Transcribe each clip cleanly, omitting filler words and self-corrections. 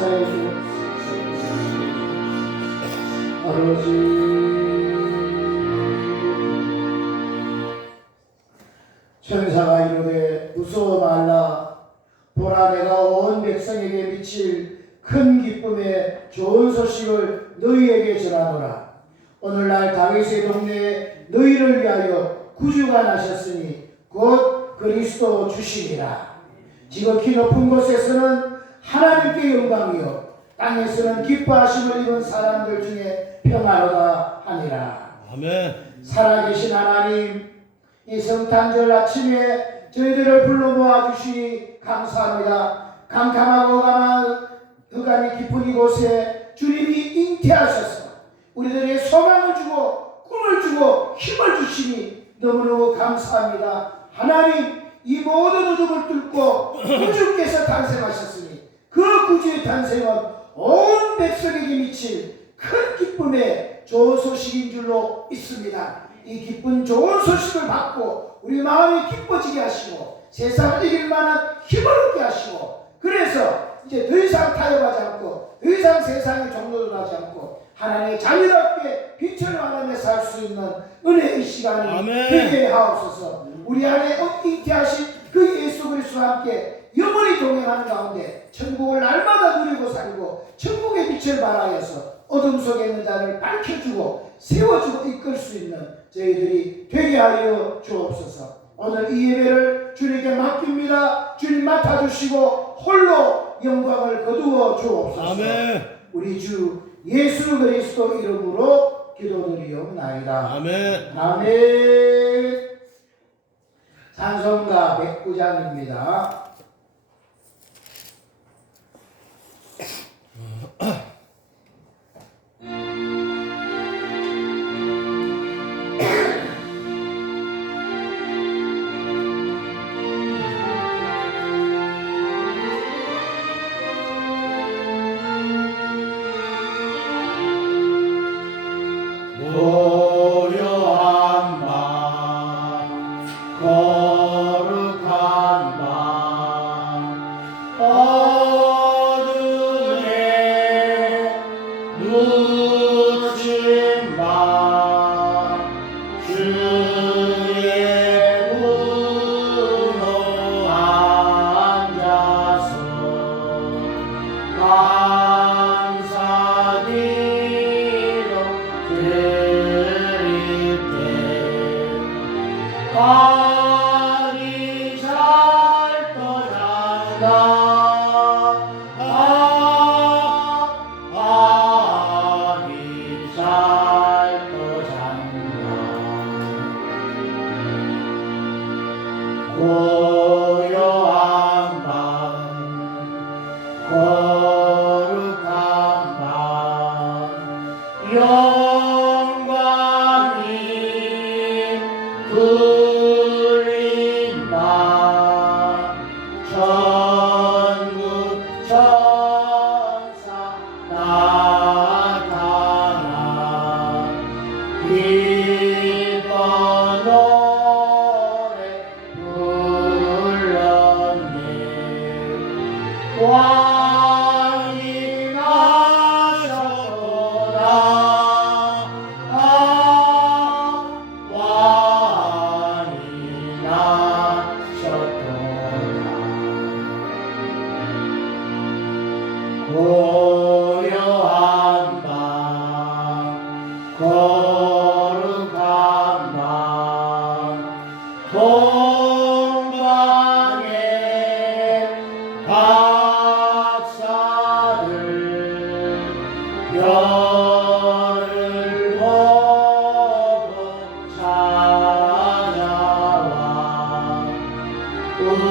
역사해 주옵소서. 아버지, 천사가 이르되 무서워 말라. 보라, 내가 온 백성에게 미칠 큰 기쁨의 좋은 소식을 너희에게 전하노라. 오늘날 다윗의 동네에 너희를 위하여 구주가 나셨으니 곧 그리스도 주시니라. 지극히 높은 곳에서는 하나님께 영광이요 땅에서는 기뻐하심을 입은 사람들 중에 평안하다 하니라. 아멘. 살아계신 하나님, 이 성탄절 아침에 저희들을 불러 모아주시니 감사합니다. 캄캄하고 흑암이 깊은 이곳에 주님이 잉태하셔서 우리들에게 소망을 주고 꿈을 주고 힘을 주시니 너무너무 감사합니다. 하나님, 이 모든 어둠을 뚫고 구주께서 탄생하셨으니 그 구주의 탄생은 온 백성에게 미칠 큰 기쁨의 좋은 소식인 줄로 믿습니다. 이 기쁜 좋은 소식을 받고 우리 마음이 기뻐지게 하시고 세상을 이길 만한 힘을 얻게 하시고, 그래서 이제 더 이상 타협하지 않고 더 이상 세상에 종노릇하지 않고 하나님의 자유롭게 빛을 발하며 살 수 있는 은혜의 시간이 되게 하옵소서. 우리 안에 잉태하신 그 예수 그리스도와 함께 영원히 동행하는 가운데 천국을 날마다 누리고 살고 천국의 빛을 발하여서 어둠 속에 있는 자를 밝혀주고 세워주고 이끌 수 있는 저희들이 되게 하여 주옵소서. 오늘 이 예배를 주님께 맡깁니다. 주님 맡아주시고 홀로 영광을 거두어 주옵소서. 아멘. 우리 주 예수 그리스도 이름으로 기도드리옵나이다. 아멘. 아멘. 찬송가 109장입니다. 고요한 밤 거룩한 밤 어둠에 묻힌 밤 주의 문호 앉아서 감사기도 드릴 때 아니 잘 떠난다. 아니 잘 떠난다. 고요한 밤 거룩한 밤 영광이 둘린 밤 천국 천사 나타나 기뻐 노래 불렀네. 왕이 나셨도다. 왕이 나셨도다. 고요한 밤 거룩한 밤 동방의 박사들 별을 보고 찾아와 울어병에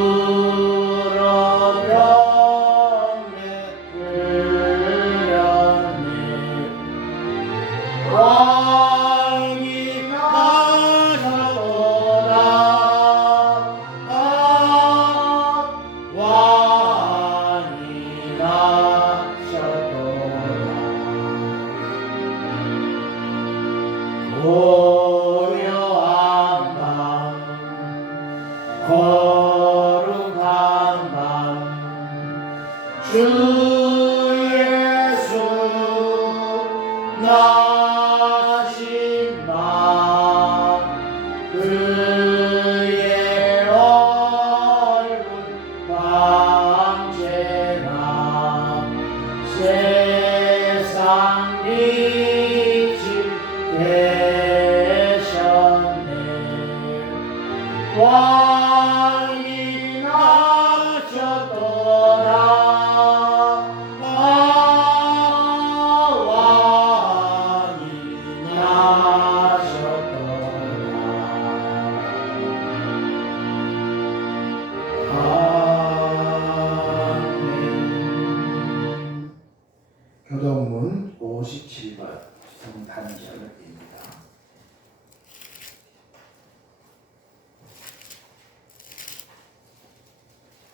교동문 57번 성탄절입니다.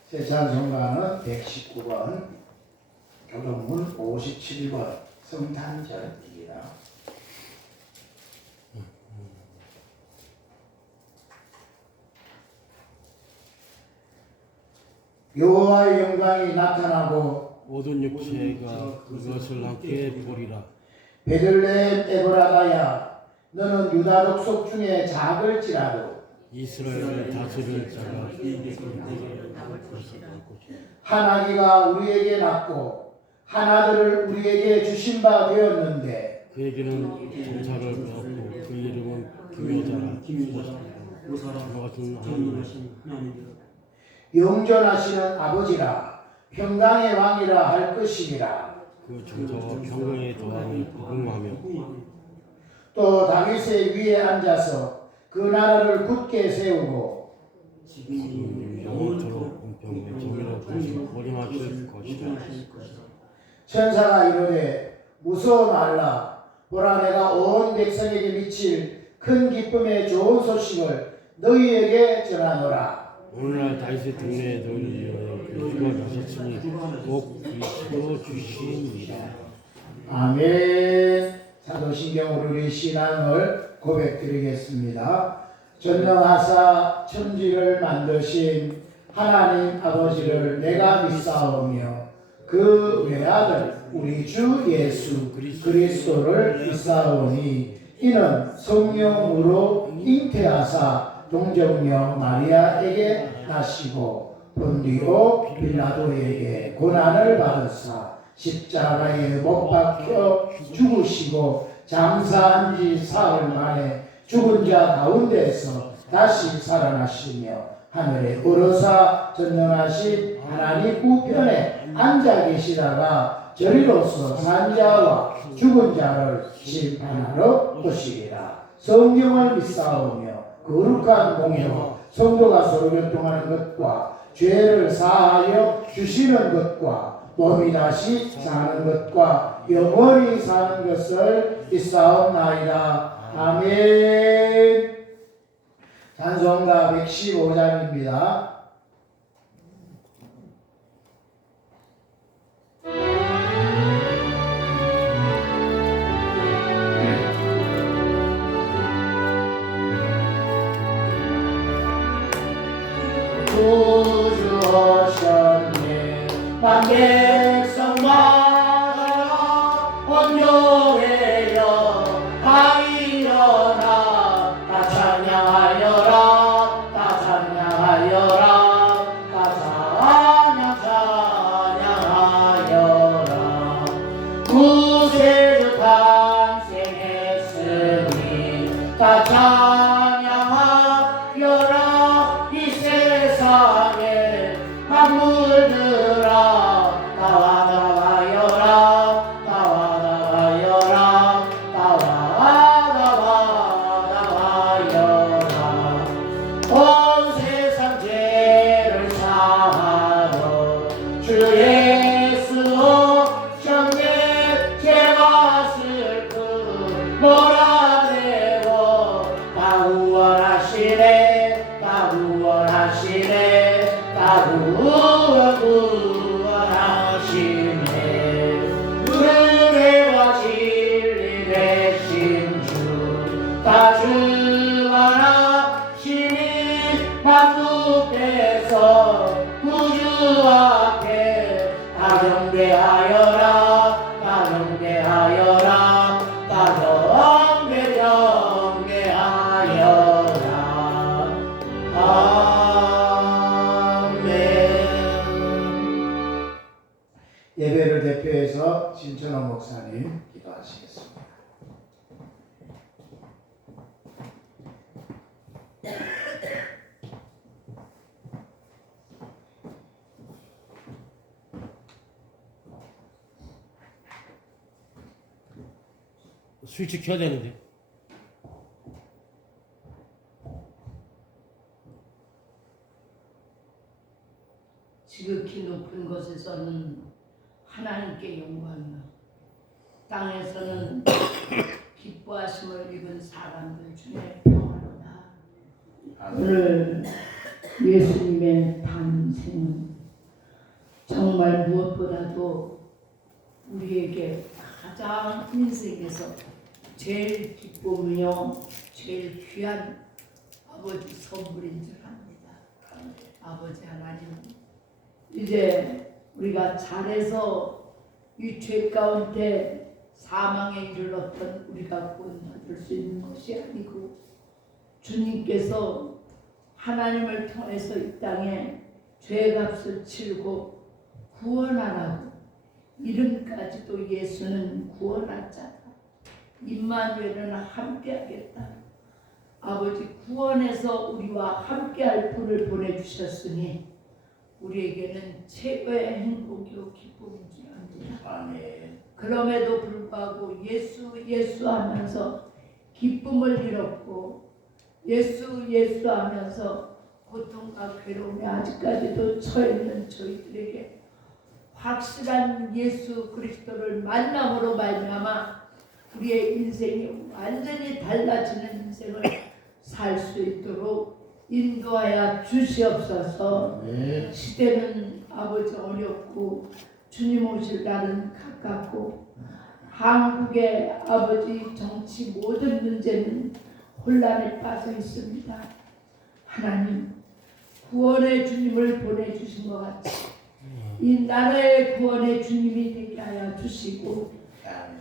세찬성가는 119번 교동문 57번 성탄절입니다. 여호와의 영광이 나타나고 모든 육체가 그것을 함께 보리라. 베들레헴 에브라다야 너는 유다 족속 중에 작을지라도 이스라엘을 다스릴 자가 한 아기가 우리에게 낳고 한 아들을 우리에게 주신 바 되었는데 그에게는 정사를 배웠고 그 이름은 기묘자라. 그와 같은 하나님 영존하시는 아버지라 평강의 왕이라 할 것이니라. 그 정사와 평강의 도함을 부흥하며 또 다윗의 위에 앉아서 그 나라를 굳게 세우고 영원토록 공평하게 정의로 분수 고림하실 것이라. 천사가 이르되 무서워 말라. 보라 내가 온 백성에게 미칠 큰 기쁨의 좋은 소식을 너희에게 전하노라. 오늘날 다윗의 등례에 너희를 위하여 그리스도가 나셨으니 곧 그리스도 주시니라. 아멘. 사도신경으로 우리 신앙을 고백드리겠습니다. 전능하사 천지를 만드신 하나님 아버지를 내가 믿사오며 그 외아들 우리 주 예수 그리스도를 믿사오니 이는 성령으로 잉태하사 동정녀 마리아에게 나시고 본디오 빌라도에게 고난을 받으사 십자가에 못 박혀 죽으시고 장사한 지 사흘 만에 죽은 자 가운데서 다시 살아나시며 하늘에 오르사 전능하신 하나님 우편에 앉아 계시다가 저리로서 산 자와 죽은 자를 심판하러 오시리라. 성경을 믿사오며 거룩한 공예와 성도가 서로 교통하는 것과 죄를 사하여 주시는 것과 몸이 다시 사는 것과 영원히 사는 것을 믿사옵나이다. 아멘. 찬송가 115장입니다. 구주 오셨네 만백성 나라 온교회여 다 일어나 다 찬양하여라 다 찬양하여라 다 찬양하여라. 구세주 탄생했으니 다 찬양하여라. 이 세상에 만물들아 나와 나와여라 나와 나와여라 나와 나와여라. 온 세상 죄를 사하러 주 예수 오셨네. 죄와 슬픔 몰아내고 다 구원하시네 다 구원하시네 다 구원하시네. 은혜와 진리 되신 주 다 주관하시니 만국에서 구주 앞에 다 경배하여라 다 경배하여라 다 경배하여라. 아멘. 예배를 대표해서 신천호 목사님 기도하시겠습니다. 스위치 켜야 되는데. 지극히 높은 곳에서는 하나님께 영광이요 땅에서는 기뻐하심을 입은 사람들 중에 평안하다. 오늘 예수님의 탄생은 정말 무엇보다도 우리에게 가장 인생에서 제일 기쁨이요 제일 귀한 아버지 선물인 줄 압니다. 아버지 하나님, 이제 우리가 잘해서 이 죄 가운데 사망에 이르렀던 우리가 구원받을 수 있는 것이 아니고 주님께서 하나님을 통해서 이 땅에 죄값을 치르고 구원하라고 이름까지도 예수는 구원할 자다. 임마누엘은 함께하겠다. 아버지 구원해서 우리와 함께할 분을 보내주셨으니 우리에게는 최고의 행복이요 기쁨인 줄 압니다. 아멘. 그럼에도 불구하고 예수 하면서 기쁨을 잃었고 예수 하면서 고통과 괴로움에 아직까지도 처해있는 저희들에게 확실한 예수 그리스도를 만남으로 말미암아 우리의 인생이 완전히 달라지는 인생을 살 수 있도록 인도하여 주시옵소서. 아멘. 시대는 아버지 어렵고 주님 오실 날은 가깝고 한국의 아버지 정치 모든 문제는 혼란에 빠져 있습니다. 하나님, 구원의 주님을 보내주신 것 같이 이 나라의 구원의 주님이 되게 하여 주시고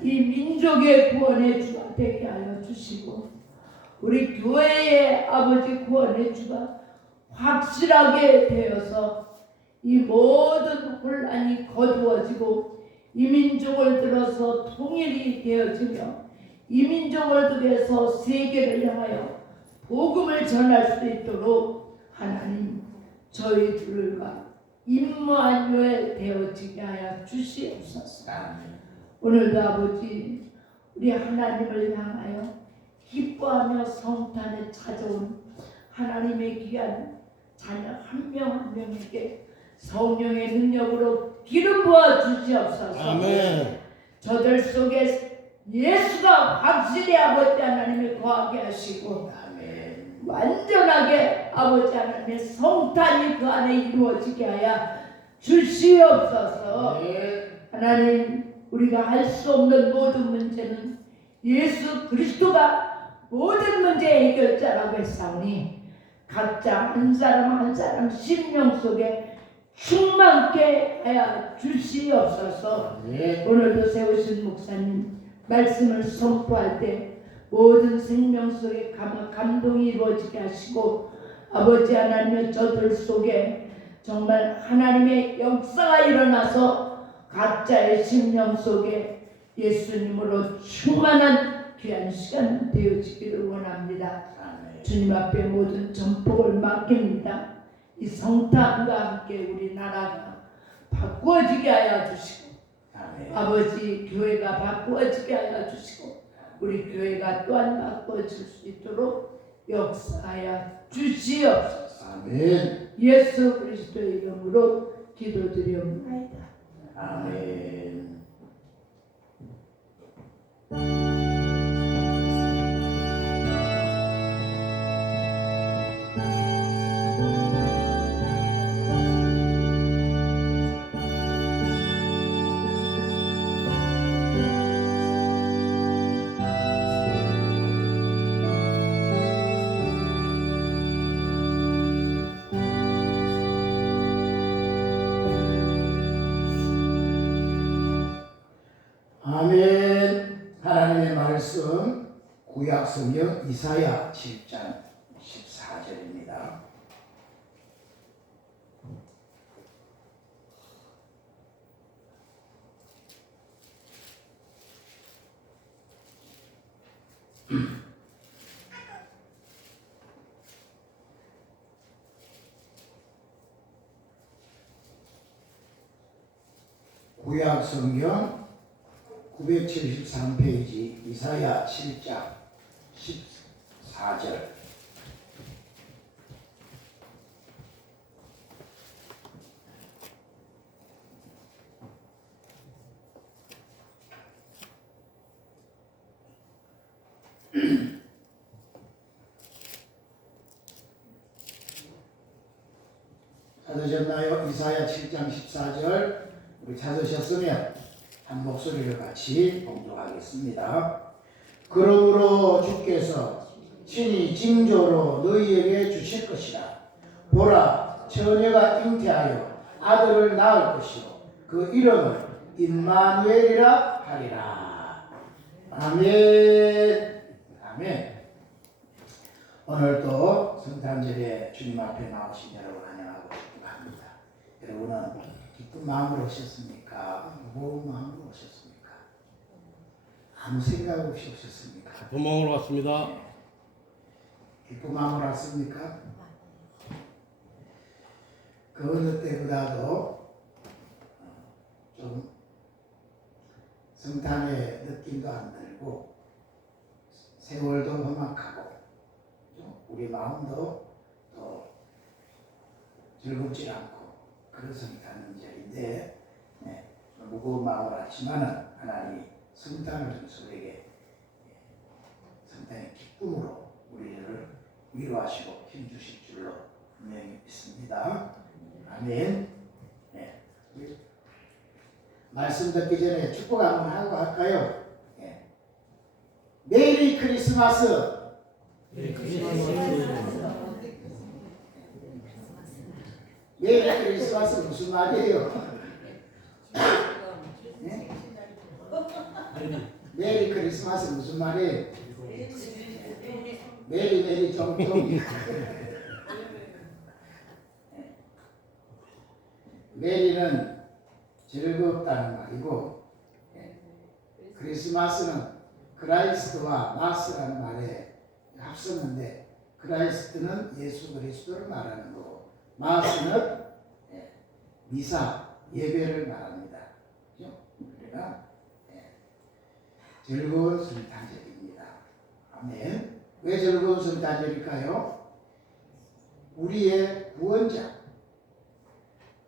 이 민족의 구원의 주가 되게 하여 주시고 우리 교회의 아버지 구원의 주가 확실하게 되어서 이 모든 혼란이 거두어지고 이 민족을 들어서 통일이 되어지며 이 민족을 통해서 세계를 향하여 복음을 전할 수 있도록 하나님 저희들과 임마누엘 되어지게 하여 주시옵소서. 오늘도 아버지 우리 하나님을 향하여 기뻐하며 성탄에 찾아온 하나님의 귀한 자녀 한 명 한 명에게 성령의 능력으로 기름 부어 주시옵소서. 아멘. 저들 속에 예수가 확실히 아버지 하나님을 거하게 하시고 아멘. 완전하게 아버지 하나님의 성탄이 그 안에 이루어지게 하여 주시옵소서. 하나님, 우리가 할 수 없는 모든 문제는 예수 그리스도가 모든 문제의 해결자라고 했사오니 각자 한 사람 한 사람 심령 속에 충만케 하여 주시옵소서. 오늘도 세우신 목사님 말씀을 선포할 때 모든 생명 속에 감동이 이루어지게 하시고 아버지 하나님의 저들 속에 정말 하나님의 역사가 일어나서 각자의 심령 속에 예수님으로 충만한 귀한 시간 되어지기를 원합니다. 주님 앞에 모든 전폭을 맡깁니다. 이 성탄과 함께 우리나라가 바꾸어지게 하여 주시고 아버지 교회가 바꾸어지게 하여 주시고 우리 교회가 또한 바꾸어질 수 있도록 역사하여 주시옵소서. 아멘. 예수 그리스도의 이름으로 기도드리옵나이다. 아멘. 아멘. 하나님의 말씀 구약 성경 이사야 7장 14절입니다. 구약 성경 973페이지 이사야 7장 14절. 찾으셨나요? 이사야 7장 14절 우리 찾으셨으면 한 목소리를 같이 봉독하겠습니다. 그러므로 주께서 친히 징조로 너희에게 주실 것이라. 보라, 처녀가 잉태하여 아들을 낳을 것이요 그 이름을 임마누엘이라 하리라. 아멘. 아멘. 오늘도 성탄절에 주님 앞에 나오신 여러분 환영하고 싶기도 합니다. 여러분은 기쁜 마음으로 오셨습니까? 무거운 마음으로 오셨습니까? 아무 생각 없이 오셨습니까? 기쁜 마음으로 왔습니다. 기쁜 마음으로 왔습니까? 그 어느 때보다도 좀 성탄의 느낌도 안 들고 세월도 험악하고 우리 마음도 또 즐겁지 않고 그런 성탄절인데 무거운 마음을 왔지만은 하나님이 성탄을 통해서 우리에게 성탄의 기쁨으로 우리를 위로하시고 힘주실 줄로 분명히 믿습니다. 아멘. 네. 말씀 듣기 전에 축복 한번 하고 할까요? 네. 메리 크리스마스. 메리 크리스마스 무슨 말이에요? 네? 메리 크리스마스 무슨 말이에요? 메리 정통. 메리는 즐겁다는 말이고 크리스마스는 크라이스트와 마스라는 말에 합쳤는데 크라이스트는 예수 그리스도를 말하는 거고 마스는 미사 예배를 말합니다. 그렇죠? 그러니까 즐거운 성탄절입니다. 아멘. 왜 즐거운 성탄절일까요? 우리의 구원자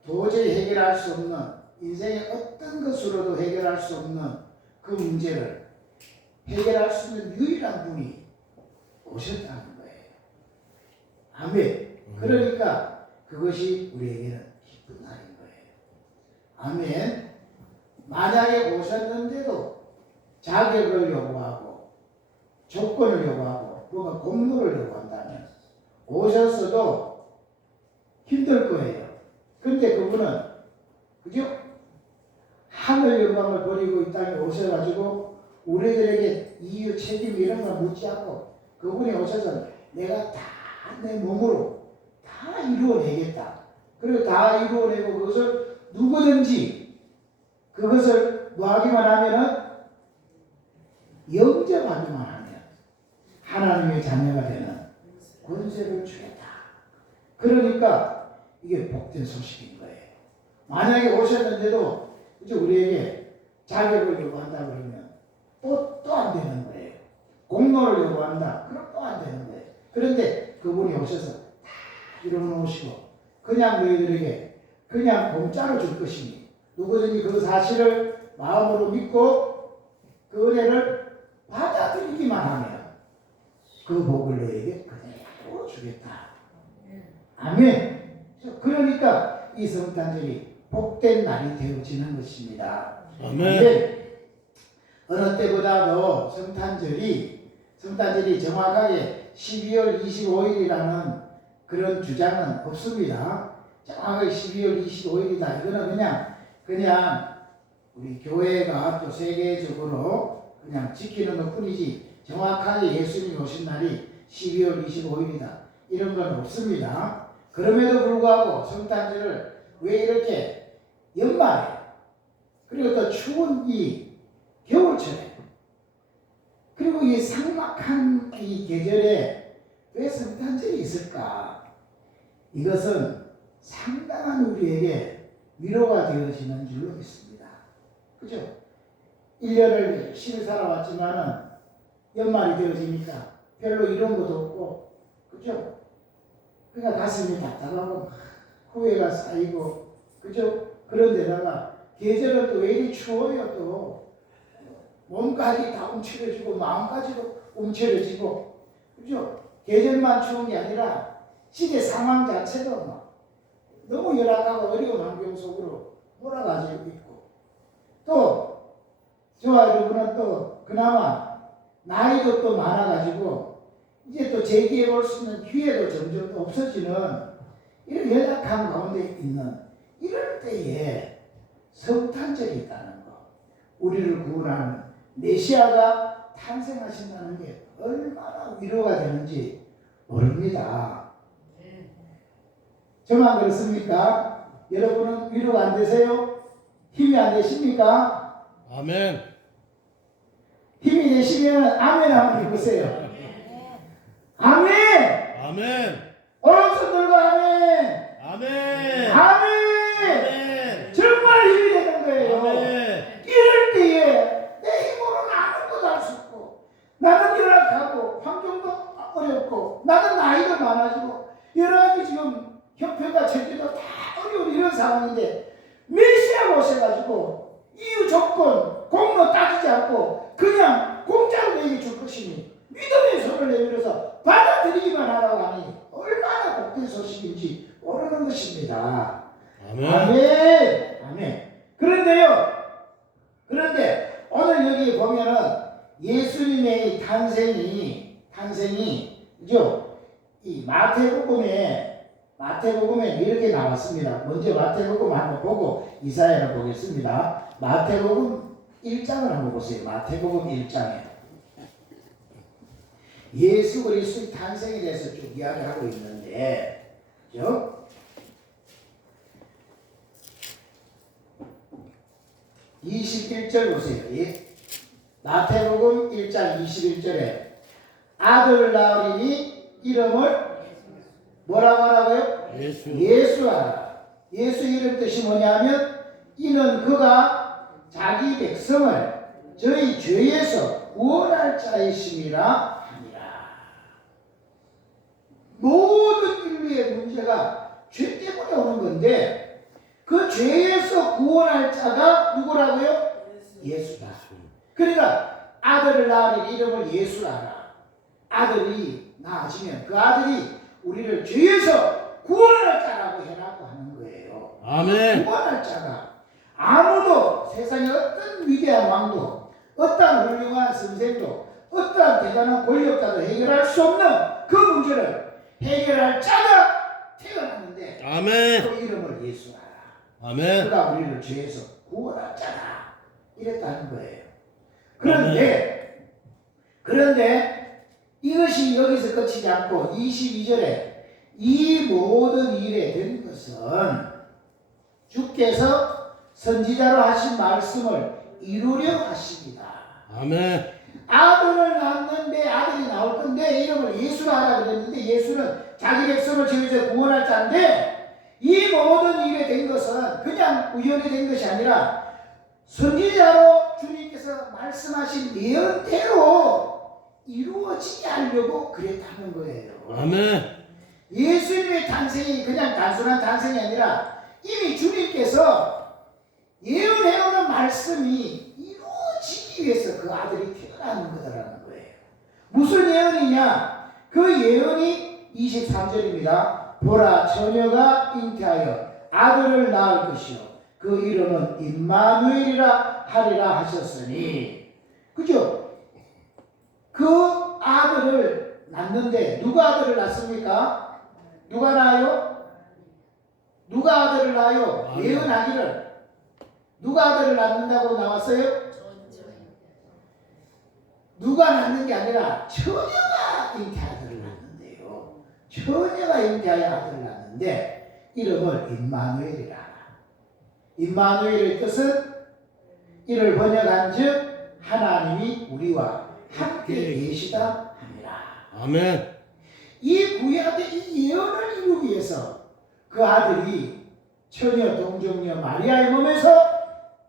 도저히 해결할 수 없는 인생의 어떤 것으로도 해결할 수 없는 그 문제를 해결할 수 있는 유일한 분이 오셨다는 거예요. 아멘. 그러니까 그것이 우리에게는 기쁜 날인 거예요. 아멘. 만약에 오셨는데도 자격을 요구하고 조건을 요구하고 뭔가 공로를 요구한다면 오셨어도 힘들 거예요. 근데 그분은 그죠? 하늘 영광을 버리고 이 땅에 오셔가지고 우리들에게 이유 책임 이런 걸 묻지 않고 그분이 오셔서 내가 다 내 몸으로 다 이루어내겠다. 그리고 다 이루어내고 그것을 누구든지 그것을 뭐하기만 하면은 영접하기만 하면 하나님의 자녀가 되는 권세를 주겠다. 그러니까 이게 복된 소식인 거예요. 만약에 오셨는데도 이제 우리에게 자격을 요구한다 그러면 또 안 되는 거예요. 공로를 요구한다. 그럼 또 안 되는 거예요. 그런데 그분이 오셔서 다 이루어놓으시고 그냥 너희들에게 그냥 공짜로 줄 것이니 누구든지 그 사실을 마음으로 믿고 그 은혜를 받아들이기만 하면 그 복을 너에게 그대로 주겠다. 아멘. 그러니까 이 성탄절이 복된 날이 되어지는 것입니다. 아멘. 어느 때보다도 성탄절이 정확하게 12월 25일이라는 그런 주장은 없습니다. 정확하게 12월 25일이다. 이거는 그냥 우리 교회가 또 세계적으로 그냥 지키는 것 뿐이지 정확하게 예수님이 오신 날이 12월 25일이다. 이런 건 없습니다. 그럼에도 불구하고 성탄절을 왜 이렇게 연말에 그리고 또 추운 이 겨울철에 그리고 이 삭막한 이 계절에 왜 성탄절이 있을까? 이것은 상당한 우리에게 위로가 되어지는 줄로 믿습니다. 그죠? 1년을 열심히 살아왔지만은 연말이 되어지니까 별로 이런 것도 없고, 그죠? 그러니까 가슴이 답답하고 후회가 쌓이고, 그죠? 그런데다가 계절은 또 왜 이리 추워요 또. 몸까지 다 움츠려지고 마음까지도 움츠려지고 그죠? 계절만 추운 게 아니라 시대 상황 자체도 막 너무 열악하고 어려운 환경 속으로 몰아가지고 있고 또 저와 여러분은 또 그나마 나이도 또 많아가지고 이제 또 재기해 볼 수 있는 기회도 점점 또 없어지는 이런 연약한 가운데 있는 이럴 때에 성탄절이 있다는 거 우리를 구원하는 메시아가 탄생하신다는 게 얼마나 위로가 되는지 모릅니다. 저만 그렇습니까? 여러분은 위로가 안 되세요? 힘이 안 되십니까? 아멘. 힘이 되시면 아멘 한번 해보세요. 아멘! 아멘. 오른손 들고 아멘! 아멘. 아멘! 정말 힘이 되는 거예요. 아멘. 이럴 때에 내 힘으로는 아무것도 할 수 없고 나는 열악하고 환경도 어렵고 나는 나이도 많아지고 여러 가지 지금 형편과 체질도 다 어려운 이런 상황인데 메시아가 오셔가지고 이유 조건 공로 따지지 않고 그냥 공짜로 내게 줄 것이니 믿음의 손을 내밀어서 받아들이기만 하라고 하니 얼마나 복된 소식인지 모르는 것입니다. 아멘. 아멘. 아멘. 그런데 오늘 여기 보면은 예수님의 탄생이 그죠? 이 마태복음에 이렇게 나왔습니다. 먼저 마태복음 한번 보고 이사야를 보겠습니다. 마태복음 1장을 한번 보세요. 마태복음 1장에 예수 그리스도의 탄생에 대해서 쭉 이야기하고 있는데 그죠? 21절 보세요. 마태복음 1장 21절에 아들 낳으리니 이름을 뭐라고 하라고요? 예수하라. 예수 이름 뜻이 뭐냐면 이는 그가 자기 백성을 저희 죄에서 구원할 자이심이라 하니라. 모든 인류의 문제가 죄 때문에 오는 건데 그 죄에서 구원할 자가 누구라고요? 예수다. 그러니까 아들을 낳으니 이름을 예수하라. 아들이 낳아지면 그 아들이 우리를 죄에서 구원할 자라고 해라고 하는 거예요. 아멘. 구원할 자가 아무도 세상에 어떤 위대한 왕도 어떤 훌륭한 선생도 어떤 대단한 권력자도 해결할 수 없는 그 문제를 해결할 자가 태어났는데 아멘. 그 이름을 예수하라. 아멘. 그가 우리를 죄에서 구원할 자다. 이랬다는 거예요. 그런데 이것이 여기서 끝이지 않고 22절에 이 모든 일에 된 것은 주께서 선지자로 하신 말씀을 이루려 하십니다. 아멘. 아들을 낳는데 아들이 나올 건데 이름을 예수라 하라 그랬는데 예수는 자기 백성을 죄에서 구원할 자인데 이 모든 일에 된 것은 그냥 우연히 된 것이 아니라 선지자로 주님께서 말씀하신 예언대로 이루어지게 하려고 그랬다는 거예요. 아멘. 예수님의 탄생이 그냥 단순한 탄생이 아니라 이미 주님께서 예언해오는 말씀이 이루어지기 위해서 그 아들이 태어나는 거다라는 거예요. 무슨 예언이냐? 그 예언이 23절입니다. 보라 처녀가 잉태하여 아들을 낳을 것이요 그 이름은 임마누엘이라 하리라 하셨으니 그죠? 그 아들을 낳는데 누가 아들을 낳습니까? 누가 낳아요? 누가 아들을 낳아요? 예언하기를 누가 아들을 낳는다고 나왔어요? 누가 낳는 게 아니라 처녀가 잉태하여 아들을 낳는데요. 처녀가 잉태하여 아들을 낳는데 이름을 임마누엘이라 하라. 임마누엘의 뜻은 이를 번역한즉 하나님이 우리와 함께 계시다 합니다. 아멘. 이 구약의 이 예언을 이루기 위해서 그 아들이 처녀 동정녀 마리아의 몸에서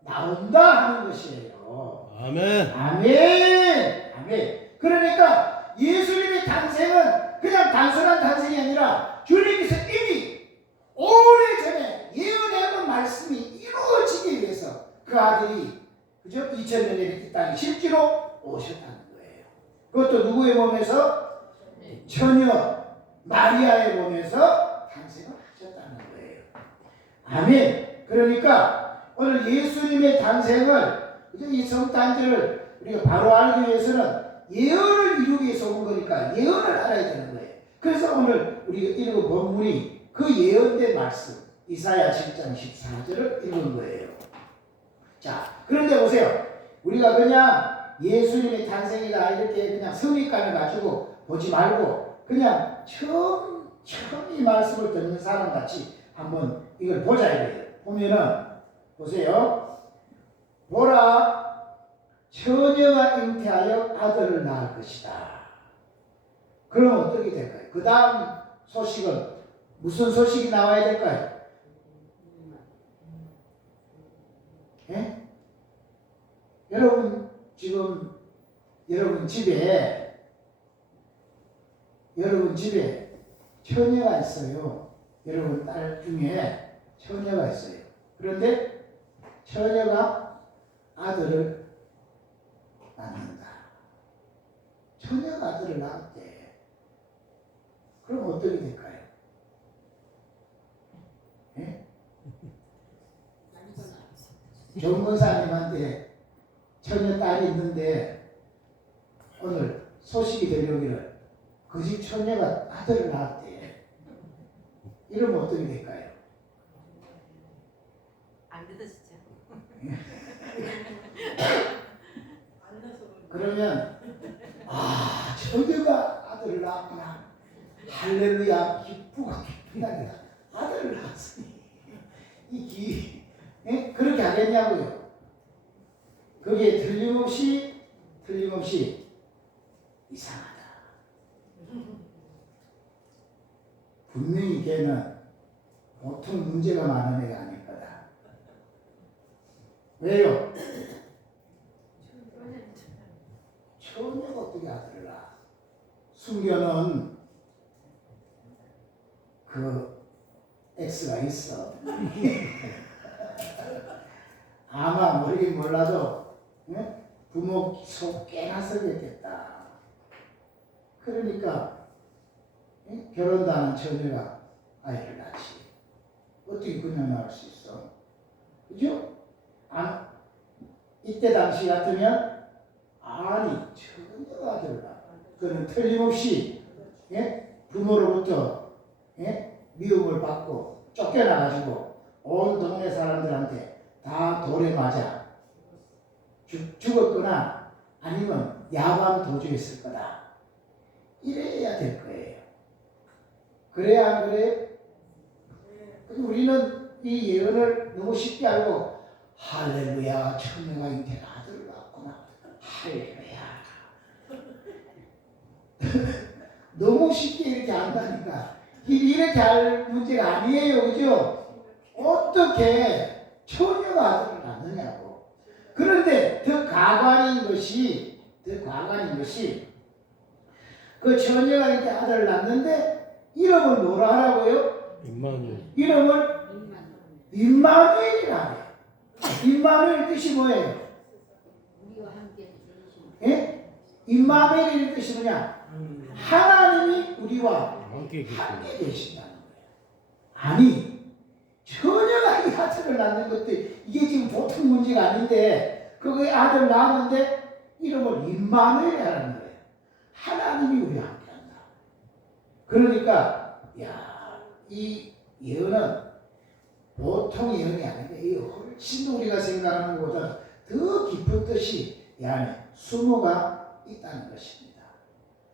나온다 하는 것이에요. 아멘. 아멘. 아멘. 그러니까 예수님의 탄생은 그냥 단순한 탄생이 아니라 주님께서 이미 오래전에 예언해온 말씀이 이루어지기 위해서 그 아들이 그죠? 2000년 전에 이 땅에 실제로 오셨다는 거예요. 그것도 누구의 몸에서? 처녀 마리아의 몸에서 탄생을 하셨다는 거예요. 아멘. 그러니까 오늘 예수님의 탄생을, 그죠? 이 성탄절을 우리가 바로 알기 위해서는 예언을 이루기 위해서 온 거니까 예언을 알아야 되는 거예요. 그래서 오늘 우리가 읽은 본문이 그 예언된 말씀 이사야 7장 14절을 읽은 거예요. 자, 그런데 보세요. 우리가 그냥 예수님의 탄생이다 이렇게 그냥 선입관을 가지고 보지 말고 그냥 처음 이 말씀을 듣는 사람 같이 한번 이걸 보자 이거예요. 보면은 보세요. 보라, 처녀가 잉태하여 아들을 낳을 것이다. 그럼 어떻게 될까요? 그 다음 소식은 무슨 소식이 나와야 될까요? 예? 여러분 지금 여러분 집에 처녀가 있어요. 여러분 딸 중에 처녀가 있어요. 그런데 처녀가 아들을 낳는다. 처녀가 아들을 낳았대. 그럼 어떻게 될까요? 예? 정권사님한테 처녀 딸이 있는데 오늘 소식이 들려오기를 그 집 처녀가 아들을 낳았대. 이러면 어떻게 될까요? 안 믿어지죠. 그러면 처녀가 아들을 낳았구나. 할렐루야, 기쁜 날이다. 아들을 낳았으니 예? 그렇게 하겠냐고요. 그게 틀림없이 이상하다. 분명히 걔는 보통 문제가 많은 애가 아닐 거다. 왜요? 처녀가 어떻게 아들을 낳아? 순교는 그 X가 있어. 아마 모르긴 몰라도 부모 속 꽤나 썩였겠다. 그러니까 결혼도 안 한 처녀가 아이를 낳지. 어떻게 그냥 낳을 수 있어? 그죠? 이때 당시 같으면 아니 처녀가 아들을 낳아. 그는 틀림없이 부모로부터 미움을 받고 쫓겨나가지고 온 동네 사람들한테 다 돌에 맞아 죽었거나 아니면 야밤 도주했을 거다. 이래야 될 거예요. 그래야 안 그래요? 우리는 이 예언을 너무 쉽게 알고 할렐루야, 처녀가 잉태한 아들을 낳았구나. 할렐루야. 너무 쉽게 이렇게 안다니까. 이렇게 할 문제가 아니에요. 그죠? 어떻게 처녀가 아들을 낳느냐고. 그런데 더 가관인 것이 그 처녀가 이렇게 아들을 낳는데 이름을 뭐라 하라고요? 임마누엘. 이름을 임마누엘이라 해요. 임마누엘 뜻이 뭐예요? 예? 임마누엘의 뜻이 뭐냐? 하나님이 우리와 함께 함께 계신다는 거예요. 아니, 처녀가 이 아들을 낳는 것도 이게 지금 보통 문제가 아닌데 그거에 아들 낳았는데 이름을 임마누엘 하라는 거예요. 하나님이 우리와 함께한다. 그러니까 이 예언은 보통 예언이 아닌데 이 훨씬 더 우리가 생각하는 것보다 더 깊은 뜻이 이 안에 숨어가 있다는 것입니다.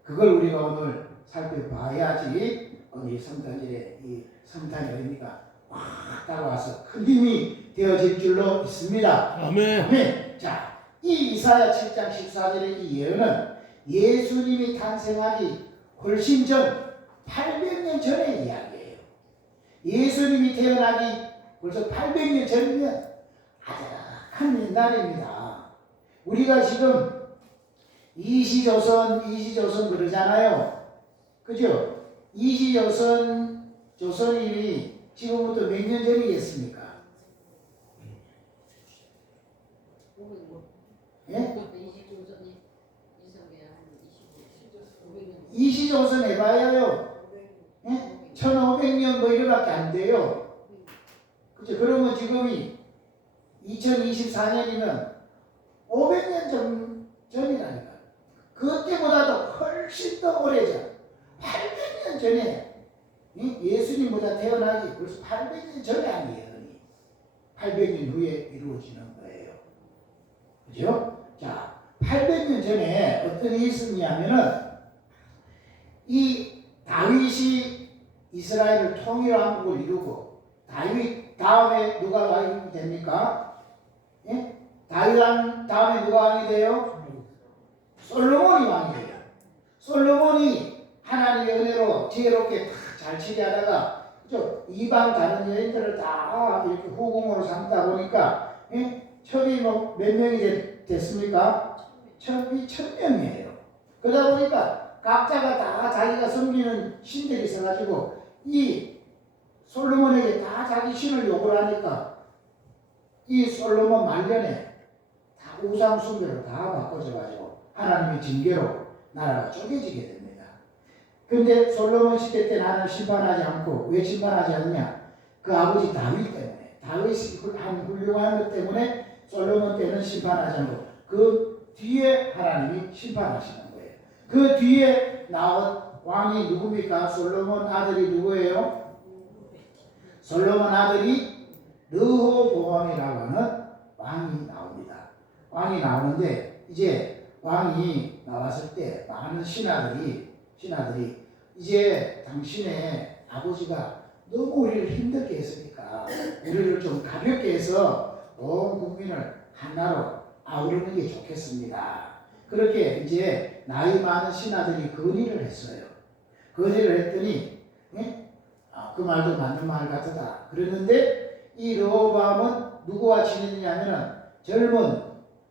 그걸 우리가 오늘 살펴봐야지 오늘 성탄절에 이 성탄의 의미가 확 다가와서 큰 힘이 되어질 줄로 믿습니다. 아멘. 아멘. 자, 이 이사야 7장 14절의 이 예언은 예수님이 탄생하기 훨씬 전 800년 전의 이야기예요. 예수님이 태어나기 벌써 800년 전이면 아득한 옛날입니다. 우리가 지금 이시조선 그러잖아요. 그죠? 조선이 지금부터 몇 년 전이겠습니까? 예? 25선 해봐야요. 예? 1500년 뭐 이래밖에 안 돼요. 그죠? 그러면 지금이 2024년이면 500년 전이라니까. 그때보다도 훨씬 더 오래전. 800년 전에 예수님보다 태어나기 벌써 800년 전에 아니에요. 800년 후에 이루어지는 거예요. 그죠? 자, 800년 전에 어떤 일이 있었냐면은 이 다윗이 이스라엘을 통일왕국을 이루고 다윗 다음에 누가 왕이 됩니까? 예? 다윗 다음에 누가 왕이 돼요? 솔로몬이 왕이 돼요. 솔로몬이 하나님의 은혜로 지혜롭게 다 잘 치리하다가 그죠? 이방 다른 여인들을 다 이렇게 후궁으로 삼다 보니까 예? 첩이 뭐 몇 명이 됐습니까? 첩이 1000명이에요. 그러다 보니까 각자가 다 자기가 섬기는 신들이 있어가지고 이 솔로몬에게 다 자기 신을 요구를 하니까 이 솔로몬 말년에 다 우상 숭배로 다 바꿔져가지고 하나님의 징계로 나라가 쪼개지게 됩니다. 근데 솔로몬 시대 때 나는 심판하지 않고 왜 심판하지 않느냐? 그 아버지 다윗 때문에 다윗이 한 훌륭한 것 때문에 솔로몬 때는 심판하지 않고 그 뒤에 하나님이 심판하시는 거예요. 그 뒤에 나온 왕이 누굽니까? 솔로몬 아들이 누구예요? 솔로몬 아들이 르호보암이라고 하는 왕이 나옵니다. 왕이 나오는데 이제 왕이 나왔을 때 많은 신하들이 이제 당신의 아버지가 너무 우리를 힘들게 했으니까 우리를 좀 가볍게 해서 온 국민을 하나로 아우르는 게 좋겠습니다. 그렇게 이제 나이 많은 신하들이 건의를 했어요. 건의를 했더니 그 말도 맞는 말 같다. 그랬는데 이 르호보암은 누구와 지내느냐면은 젊은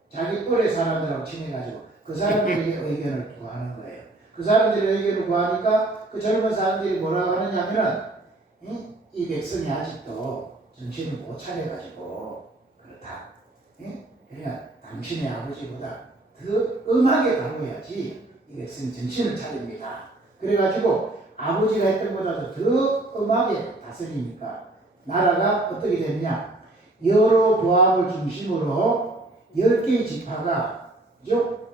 자기 또래 사람들하고 지내가지고 그 사람들에게 의견을 구하는 거예요. 그 사람들의 의견을 구하니까 그 젊은 사람들이 뭐라고 하느냐면은 이 백성이 아직도 정신을 못 차려가지고 그렇다. 그러니까 당신의 아버지보다 더 엄하게 다뤄야지 이 백성이 정신을 차립니다. 그래가지고 아버지가 했던 것보다도 더 엄하게 다스리니까 나라가 어떻게 됐냐? 여로보암을 중심으로 10개의 지파가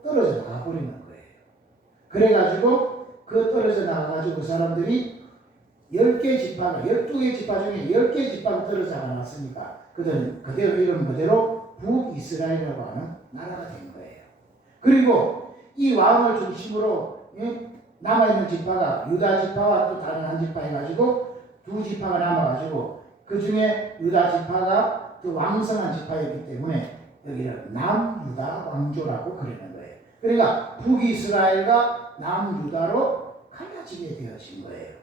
떨어져 나가버리는 거예요. 그래가지고 그 떨어져 나가가지고 그 사람들이 10개 지파가 12개 지파 중에 10개 지파가 떨어져 나갔으니까 그대로 이름 그대로 북이스라엘이라고 하는 나라가 된 거예요. 그리고 이 왕을 중심으로 남아있는 지파가 유다 지파와 또 다른 한 지파 해가지고 두 지파가 남아가지고 그 중에 유다 지파가 또 왕성한 지파이기 때문에 여기를 남유다 왕조라고 그러는 거예요. 그러니까 북이스라엘과 남유다로 갈라지게 되어진 거예요.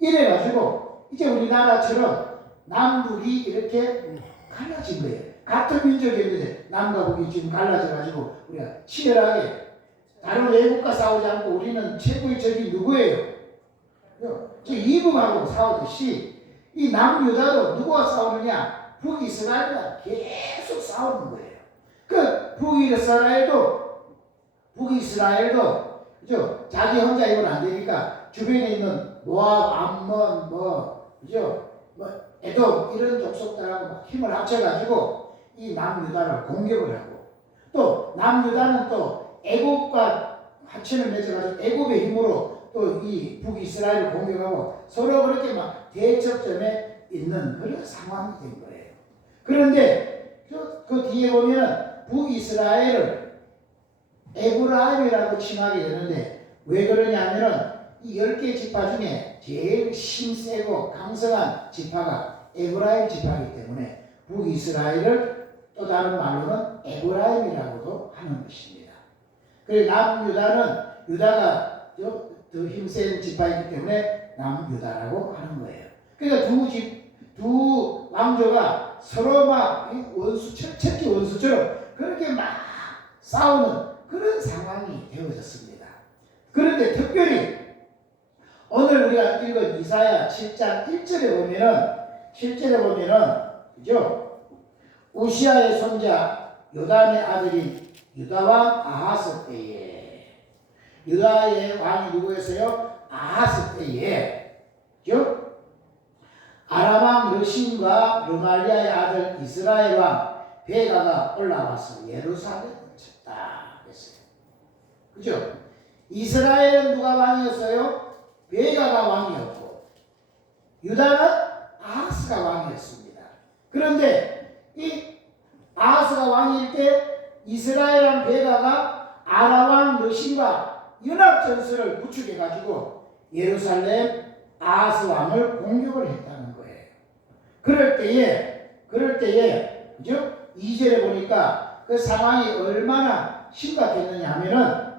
이래가지고 이제 우리나라처럼 남북이 이렇게 갈라진 거예요. 같은 민족이었는데 남과 북이 지금 갈라져가지고 우리가 치열하게 다른 외국과 싸우지 않고 우리는 최고의 적이 누구예요? 저 이북하고 싸우듯이 이 남유다도 누구와 싸우느냐? 북이스라엘과 계속 싸우는 거예요. 그 북이스라엘도 그죠? 자기 혼자 이건 안 되니까 주변에 있는 모압, 암몬, 그죠? 에돔 이런 족속들하고 힘을 합쳐가지고 이 남유다를 공격을 하고 또 남유다는 또 애굽과 합체를 맺어가지고 애굽의 힘으로 또 이 북이스라엘을 공격하고 서로 그렇게 막 대척점에 있는 그런 상황이 된 거예요. 그런데 그 뒤에 보면 북이스라엘을 에브라임이라고 칭하게 되는데 왜 그러냐면은 이 10개 지파 중에 제일 힘세고 강성한 지파가 에브라임 지파이기 때문에 북이스라엘을 또 다른 말로는 에브라임이라고도 하는 것입니다. 그리고 남유다는 유다가 더 힘센 지파이기 때문에 남유다라고 하는 거예요. 그러니까 두 왕조가 서로 막 철책기 원수처럼 그렇게 막 싸우는 그런 상황이 되어졌습니다. 그런데 특별히 오늘 우리가 읽은 이사야 7장 1절에 보면은 그죠? 우시아의 손자 요담의 아들인 유다왕 아하스 때에, 유다의 왕이 누구였어요? 아하스 때에, 즉 아람왕 르신과 르말리아의 아들 이스라엘 왕 베가가 올라와서 예루살렘을 쳤다 그랬어요. 그죠? 이스라엘은 누가 왕이었어요? 베가가 왕이었고 유다는 아하스가 왕이었습니다. 그런데 이 아하스가 왕일 때 이스라엘왕 베가가 아람왕 르신과 연합전술을 구축해 가지고 예루살렘 아하스 왕을 공격을 했다는 거예요. 그럴 때에 그죠? 2절에 보니까 그 상황이 얼마나 심각했느냐 하면은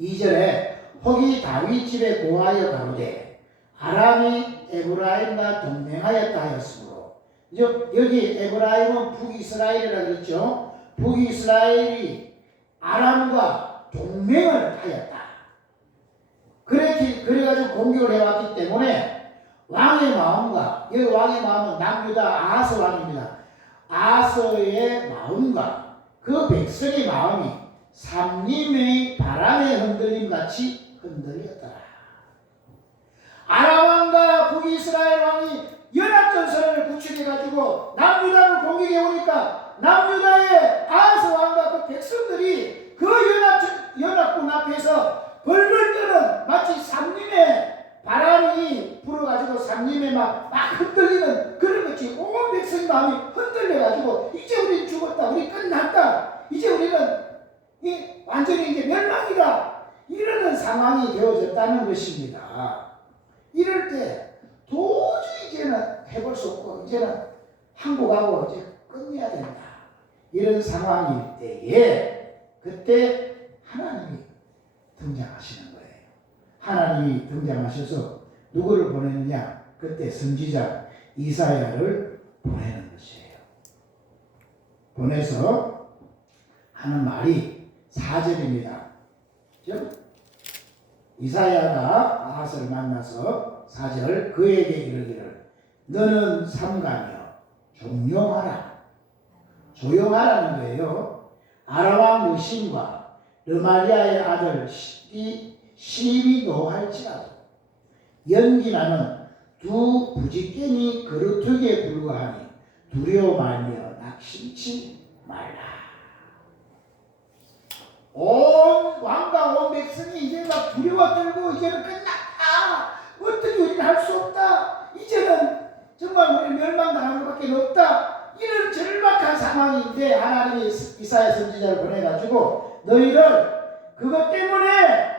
2절에 혹이 다윗 집에 고하여 가로되 아람이 에브라임과 동맹하였다 하였으므로, 여기 에브라임은 북이스라엘이라 그랬죠. 북이스라엘이 아람과 동맹을 하였다. 그래가지고 공격을 해왔기 때문에 왕의 마음과, 여기 왕의 마음은 남유다 아하스 왕입니다. 아하스의 마음과 그 백성의 마음이 삼림의 바람에 흔들림 같이 흔들렸더라. 아람 왕과 북이스라엘 왕이 연합전선을 구축해가지고 남유다를 공격해 오니까 남유다의 아하스 왕과 그 백성들이 그 연합군 앞에서 벌벌 떠는, 마치 삼림의 바람이 불어가지고 삼림에 막 흔들리는 그런 것이 온 백성 마음이 흔들려가지고 이제 우리 죽었다, 우리 끝났다, 이제 우리는 완전히 이제 멸망이다, 이러는 상황이 되어졌다는 것입니다. 이럴 때 도저히 이제는 해볼 수 없고 이제는 항복하고 이제 끝내야 된다, 이런 상황일 때에 그때 하나님이 등장하시는 거예요. 하나님이 등장하셔서 누구를 보내느냐? 그때 선지자 이사야를 보내는 것이에요. 보내서 하는 말이 4절입니다. 이사야가 아하스를 만나서 4절 그에게 이르기를 너는 삼가며 종용하라. 조용하라는 거예요. 아람왕 르신과 르말리아의 아들 시비 노할지라도 연기나는 두 부지깽이 그루터기에 불과하니 두려워 말며 낙심치 말라. 온 왕과 온 백성이 이제 막 두려워 떨고 이제는 끝났다, 어떻게 우리는 할 수 없다, 이제는 정말 우리 멸망당하는 것밖에 없다, 이런 절박한 상황인데 하나님이 이사야 선지자를 보내가지고 너희를 그것 때문에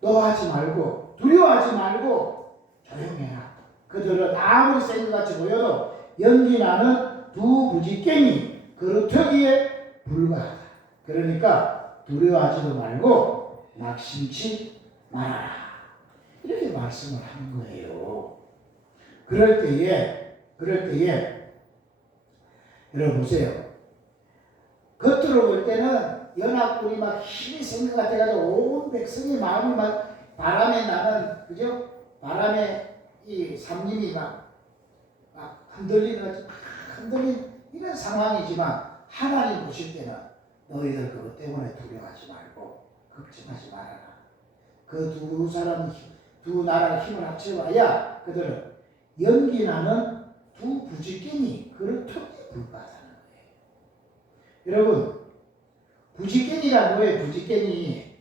노하지 말고 두려워하지 말고 조용해라. 그들은 아무리 생각같이 보여도 연기나는 두 부지깽이 그루터기에 불과하다. 그러니까 두려워하지도 말고 낙심치 말아라, 이렇게 말씀을 하는 거예요. 그럴 때에 여러분 보세요. 겉으로 볼 때는 연합군이 막 힘이 생긴 것 같아가지고 온 백성의 마음이 막 바람에 나는, 그죠? 바람에 이 삼림이 막 흔들리는 이런 상황이지만 하나님 보실 때는 너희들 그것 때문에 두려워하지 말고 걱정하지 말아라. 그 두 나라의 힘을 합쳐봐야 그들은 연기나는 두 부지깽이 그루터기에 불과하다는 거예요. 여러분, 부지깽이가 뭐예요? 부지깽이.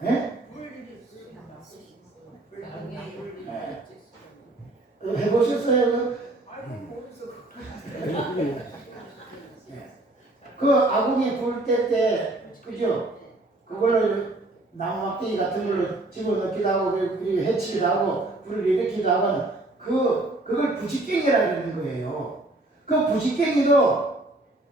네? 해보셨어요? 그 아궁이 불 때 그죠? 그걸로 나무 막대기 같은 걸로 집어넣기도 하고 그리고 해치기도 하고 불을 일으키기도 하고 그걸 부지깽이라 그러는 거예요. 그 부지깽이도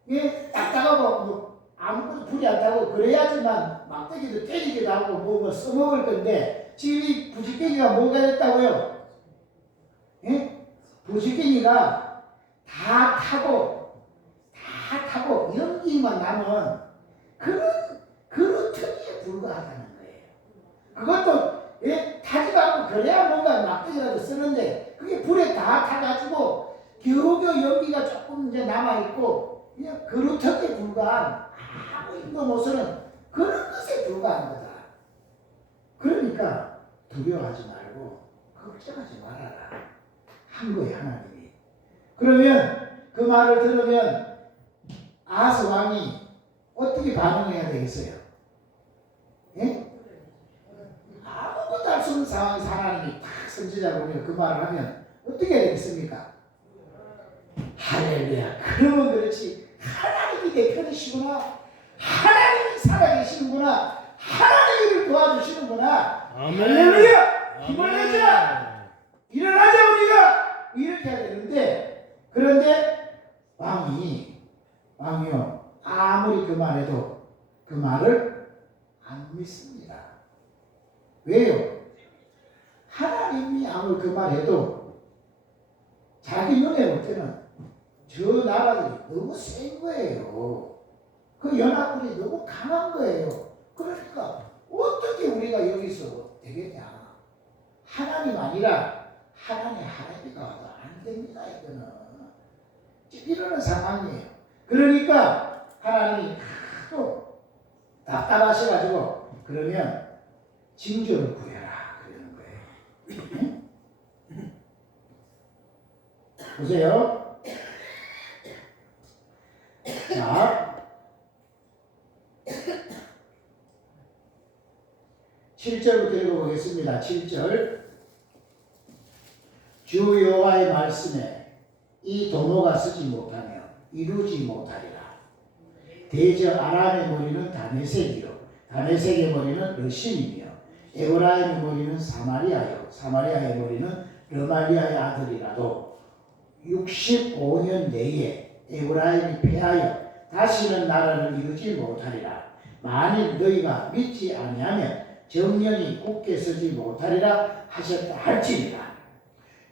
이게 딱딱하고 뭐 아무것도 불이 안 타고 그래야지만 막대기도 때리기도 하고 뭐 써먹을 건데 지금 이 부지깽이가 뭐가 됐다고요? 예? 부지깽이가 다 타고 연기만 남은 그런 특기에 불과하다는 거예요. 그것도 타지도 않고 그래야 뭔가 막대기라도 쓰는데 그게 불에 다 타가지고 겨우겨우 연기가 조금 이제 남아있고 그냥 그루터기에 불과한 아무 힘도 못 쓰는 그런 것에 불과한 거다. 그러니까 두려워하지 말고 걱정하지 말아라 한 거예요, 하나님이. 그러면 그 말을 들으면 아하스 왕이 어떻게 반응해야 되겠어요? 예? 아무것도 할 수 없는 상황에서 하나님이 딱 선지자로 보내고 그 말을 하면 어떻게 해야 되겠습니까? 할렐루야. 그러면 그렇지. 하나님이 내 편이시구나. 하나님이 살아계시는구나. 하나님이 우리를 도와주시는구나. 아멘. 할렐루야. 힘을 아멘. 내자. 일어나자 우리가. 이렇게 해야 되는데, 그런데 왕이요 아무리 그 말해도 그 말을 안 믿습니다. 왜요? 하나님이 아무리 그 말해도 자기 눈에 볼 때는 저 나라들이 너무 센 거예요. 그 연합군이 너무 강한 거예요. 그러니까 어떻게 우리가 여기서 되겠냐? 하나님 아니라 하나님이가 와도 안 됩니다. 이거는 이러는 상황이에요. 그러니까 하나님이 또 답답하셔가지고 그러면 징조를 구해라 그러는 거예요. 보세요. 자, 7절부터 읽어보겠습니다. 7절. 주 여호와의 말씀에 이 도모가 쓰지 못하며 이루지 못하리라. 대저 아람의 머리는 다메섹이요 다메섹의 머리는 르신이며 에브라임의 머리는 사마리아요 사마리아의 머리는 르말리아의 아들이라도 65년 내에 에브라임이 패하여 다시는 나라를 이루지 못하리라. 만일 너희가 믿지 아니하면 정령이 굳게 서지 못하리라 하셨다 할지니라.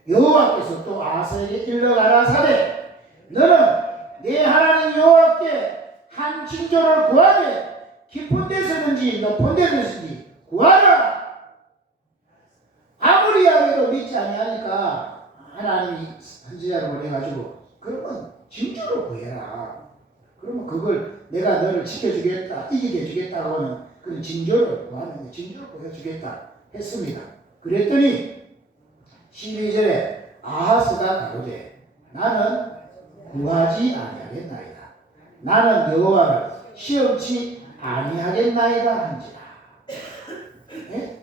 여호와께서 또 아하스에게 일러 가라사대 너는 내 하나님 여호와께 한 징조를 구하되 깊은 데서든지 높은 데서든지 구하라. 아무리 하여도 믿지 아니하니까 하나님이 선지자로 보내가지고 그러면 징조를 구해라. 그러면 그걸 내가 너를 지켜주겠다 이기게 해주겠다고 하는 그런 징조를 구하는데 징조를 보여주겠다 했습니다. 그랬더니 12절에 아하스가 가로되 나는 구하지 아니하겠나이다. 나는 여호와를 시험치 아니하겠나이다 한지라. 예?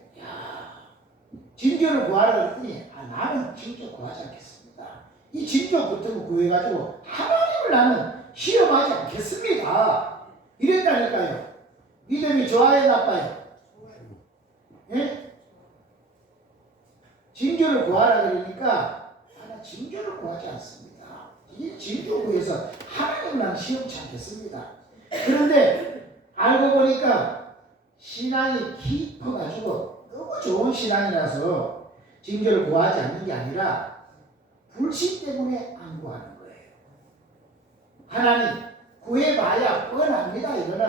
징조를 구하라 했더니 나는 징조 구하지 않겠습니다. 이 징조 같은 거 구해가지고 하나님을 나는 시험하지 않겠습니다. 이랬다니까요. 믿음이 좋아요 나빠요? 예? 징조를 구하라 그러니까 나는 징조를 구하지 않습니다. 이 징조 구해서 하나님을 나는 시험치 않겠습니다. 그런데 알고 보니까 신앙이 깊어가지고 너무 좋은 신앙이라서 징조를 구하지 않는 게 아니라 불신 때문에 안 구하는 거예요. 하나님 구해봐야 뻔합니다. 이거는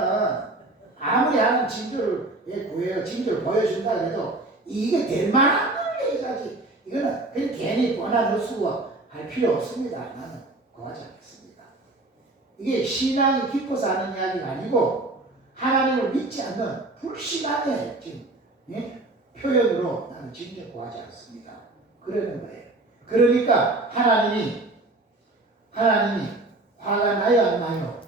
아무리 하는 징조를 구해요. 징조를 보여준다 그래도 이게 될 만한 걸 해야지. 이거는 그냥 괜히 뻔한 헛수고 할 필요 없습니다. 나는 구하지 않겠습니다. 이게 신앙이 깊어서 하는 이야기가 아니고 하나님을 믿지 않는 불신앙의 지금 표현으로 나는 징조 구하지 않습니다. 그러는 거예요. 그러니까 하나님이 화가 나요 안 나요?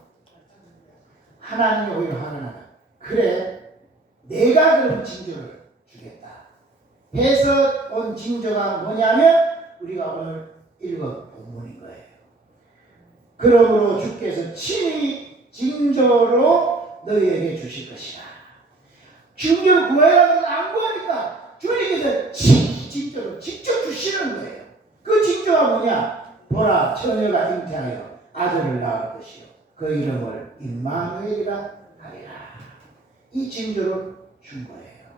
하나님이 오히려 화가 나다. 그래 내가 그럼 징조를 주겠다 해서 온 징조가 뭐냐면 우리가 오늘 읽은 본문인 거예요. 그러므로 주께서 친히 징조로 너희에게 주실 것이라. 징조를 구해야 안 구하니까 주님께서 친히 징조로 직접 주시는 거예요. 그 징조가 뭐냐? 보라 처녀가 잉태하여 아들을 낳을 것이요 그 이름을 임마누엘이라 하리라. 이 징조를 준 거예요.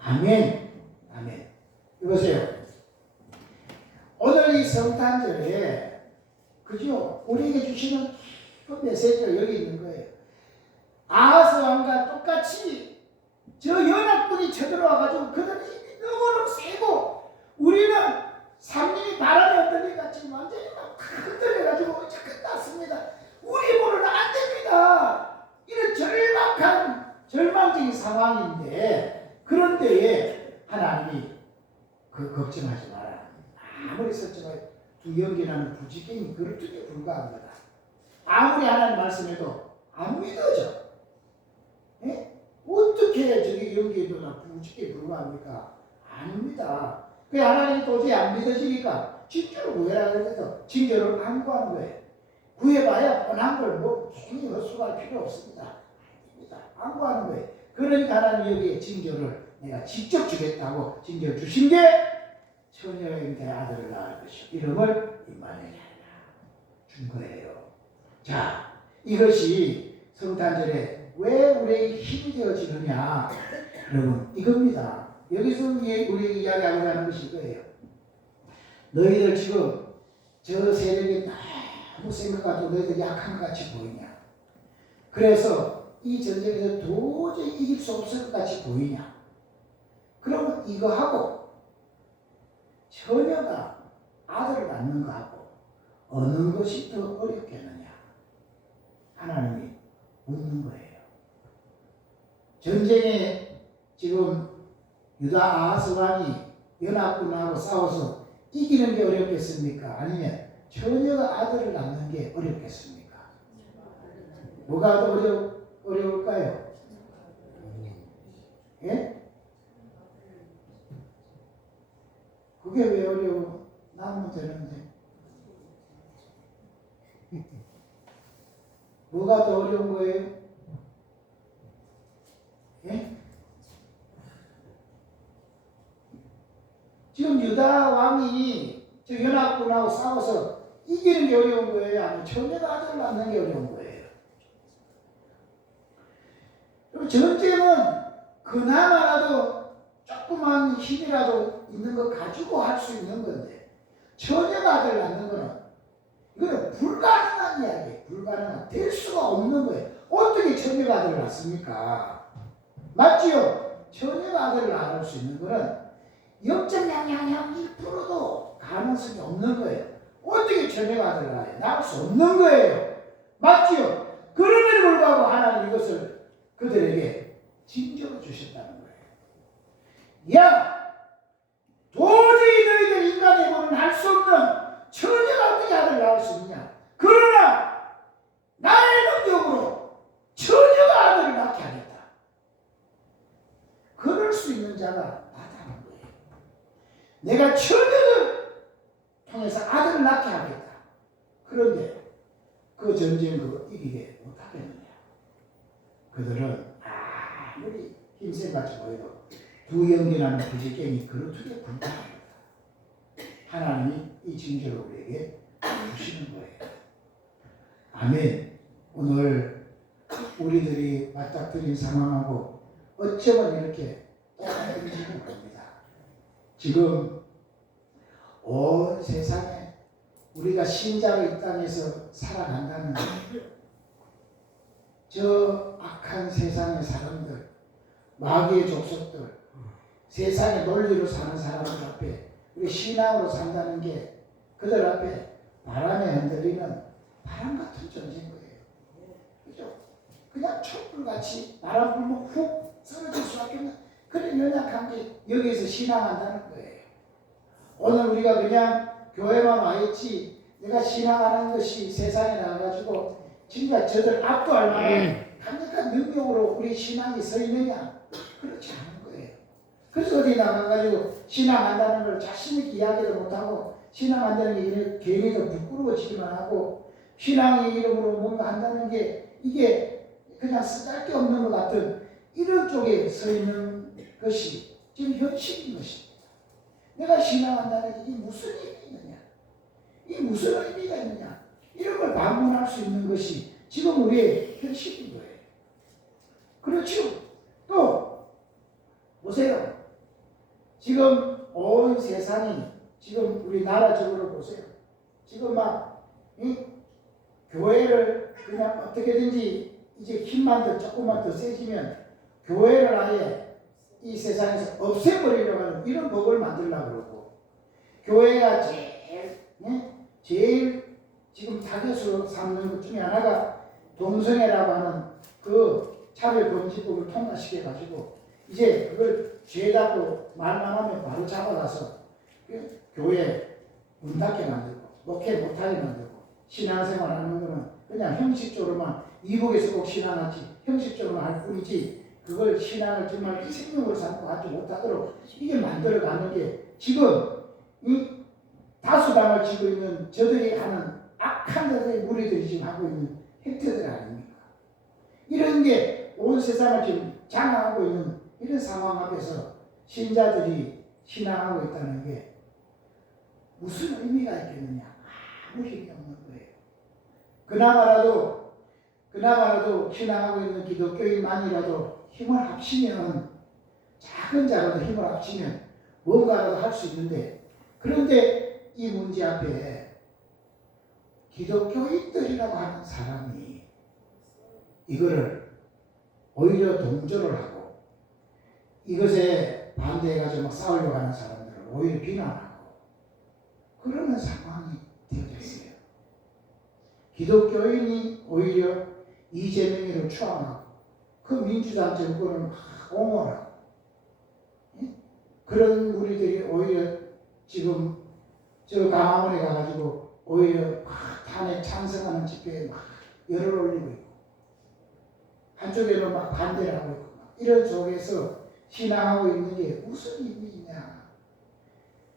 아멘. 아멘. 이보세요. 오늘 이 성탄절에 그죠? 우리에게 주시는 그 메시지가 여기 있는 거예요. 아하스 왕과 똑같이 저 연합군이 쳐들어와가지고 그들의 힘이 너무너무 세고 우리는 삼림이 바람에 흔들린 같이 완전히 막 흔들려가지고 이제 끝났습니다. 우리 보는 안 됩니다. 이런 절망적인 상황인데 그런 때에 하나님이 그 걱정하지 마라. 아무리 설정해 두 연기나는 부지깽이 그릇에 불과한 거다. 아무리 하나님 말씀해도 안 믿어져. 예? 어떻게 저기 연기에도나 부지깽이 불과합니까? 아닙니다. 그 하나님이 도저히 안 믿어지니까 징조를 구해라 그래서 징조를 안 구하는 거예요. 구해봐야 뻔한 걸 뭐 괜히 헛수고할 필요 없습니다. 아닙니다. 안 구하는 거예요. 그러니까 하나님 여기에 징조를 내가 직접 주겠다고 징조를 주신 게 처녀의 아들을 낳을 것이요 이름을 임마누엘 준 거예요. 자, 이것이 성탄절에 왜 우리에게 힘이 되어지느냐? 여러분 이겁니다. 여기서 우리 이야기하고자 하는 것이 이거예요. 너희들 지금 저 세력이 너무 센 것 같고 너희들 약한 것 같이 보이냐? 그래서 이 전쟁에서 도저히 이길 수 없을 것 같이 보이냐? 그러면 이거 하고 처녀가 아들을 낳는 거하고 어느 것이 더 어렵겠느냐? 하나님이 묻는 거예요. 전쟁에 지금 유다 아하스 왕이 연합군하고 싸워서 이기는 게 어렵겠습니까? 아니면 처녀가 아들을 낳는 게 어렵겠습니까? 뭐가 더 어려울까요? 예? 그게 왜 어려워? 낳으면 되는데. 뭐가 더 어려운 거예요? 예? 지금 유다 왕이 저 연합군하고 싸워서 이기는 게 어려운 거예요? 아니면 처녀가 아들을 낳는 게 어려운 거예요? 그럼 전쟁은 그나마라도 조그만 힘이라도 있는 거 가지고 할 수 있는 건데 처녀가 아들을 낳는 거는 이거는 불가능한 이야기예요. 불가능한, 될 수가 없는 거예요. 어떻게 처녀가 아들을 낳습니까? 맞지요? 처녀가 아들을 낳을 수 있는 거는 0.00001%도 가능성이 없는 거예요. 어떻게 처녀가 아들을 낳아요? 낳을 수 없는 거예요. 맞지요? 그럼에도 불구하고 하나님 이것을 그들에게 징조로 주셨다는 거예요. 야! 도저히 너희들 인간의 보는 할 수 없는 처녀가 어떻게 아들을 낳을 수 있냐? 그러나 나의 능력으로 처녀가 아들을 낳게 하겠다. 그럴 수 있는 자가 나타난 거예요. 내가 처녀를 통해서 아들을 낳게 하겠다. 그런데 그 전쟁 그거 이기게 못하겠느냐? 그들은 아무리 힘센같이 보여도 두 연기나는 부지깽이 그릇에 불과합니다. 하나님이 이 징조를 우리에게 주시는 거예요. 아멘. 오늘 우리들이 맞닥뜨린 상황하고 어쩌면 이렇게 똑같은지는 겁니다. 지금 온 세상에 우리가 신자로 이 땅에서 살아간다는 저 악한 세상의 사람들, 마귀의 족속들, 세상의 논리로 사는 사람들 앞에 우리 신앙으로 산다는 게 그들 앞에 바람에 흔들리는 바람 같은 존재인 거예요. 그죠? 그냥 촛불같이 바람 불면 훅 쓰러질 수밖에 없는 그런 연약한 게 여기에서 신앙한다는 거예요. 오늘 우리가 그냥 교회만 와 있지 내가 신앙하는 것이 세상에 나와가지고 진짜 저들 압도할 만한 강력한 능력으로 우리 신앙이 서 있느냐? 그렇지 않은 거예요. 그래서 어디 나가가지고 신앙한다는 걸 자신있게 이야기도 못하고 신앙한다는 게 괜히 더 부끄러워지기만 하고 신앙의 이름으로 뭔가 한다는 게 이게 그냥 쓰잘데없는 것 같은 이런 쪽에 서 있는 것이 지금 현실인 것입니다. 내가 신앙한다는 게 무슨 의미 있느냐? 이 무슨 의미가 있느냐? 이런 걸 반문할 수 있는 것이 지금 우리의 현실인 거예요. 그렇죠? 또 보세요. 지금 온 세상이 지금 우리나라적으로 보세요. 지금 막 교회를 그냥 어떻게든지 이제 힘만 더 조금만 더 세지면 교회를 아예 이 세상에서 없애버리려고 하는 이런 법을 만들려고 그러고 교회가 제일 지금 타겟으로 삼는 것 중에 하나가 동성애라고 하는 그 차별금지법을 통과시켜가지고 이제 그걸 죄다고 말만 하면 바로 잡아가서 교회 문 닫게 만들고 목회 못하게 만들고 신앙생활 하는 거는 그냥 형식적으로만 이북에서 꼭 신앙하지 형식적으로만 할 뿐이지 그걸 신앙을 정말 생명으로 삼고 하지 못하도록 이게 만들어가는 게 지금 이 다수당을 지고 있는 저들이 하는 악한 자들의 무리들이 지금 하고 있는 행태들 아닙니까? 이런 게 온 세상을 지금 장악하고 있는 이런 상황 앞에서 신자들이 신앙하고 있다는 게 무슨 의미가 있겠느냐? 아무 힘이 없는 거예요. 그나마라도 신앙하고 있는 기독교인만이라도 힘을 합치면 작은 자라도 힘을 합치면 뭔가라도 할 수 있는데 그런데 이 문제 앞에 기독교인들이라고 하는 사람이 이거를 오히려 동조를 하고 이것에 반대해가지고 막 싸우려고 하는 사람들을 오히려 비난하고 그러는 상황이 되어졌어요. 기독교인이 오히려 이재명이를 추앙하고 그 민주당 정권을 막 옹호하고 그런 우리들이 오히려 지금 저 강화문에 가가지고 오히려 막 탄핵 찬성하는 집회에 막 열을 올리고 있고 한쪽에는 막 반대를 하고 있고 막 이런 속에서 신앙하고 있는 게 무슨 의미냐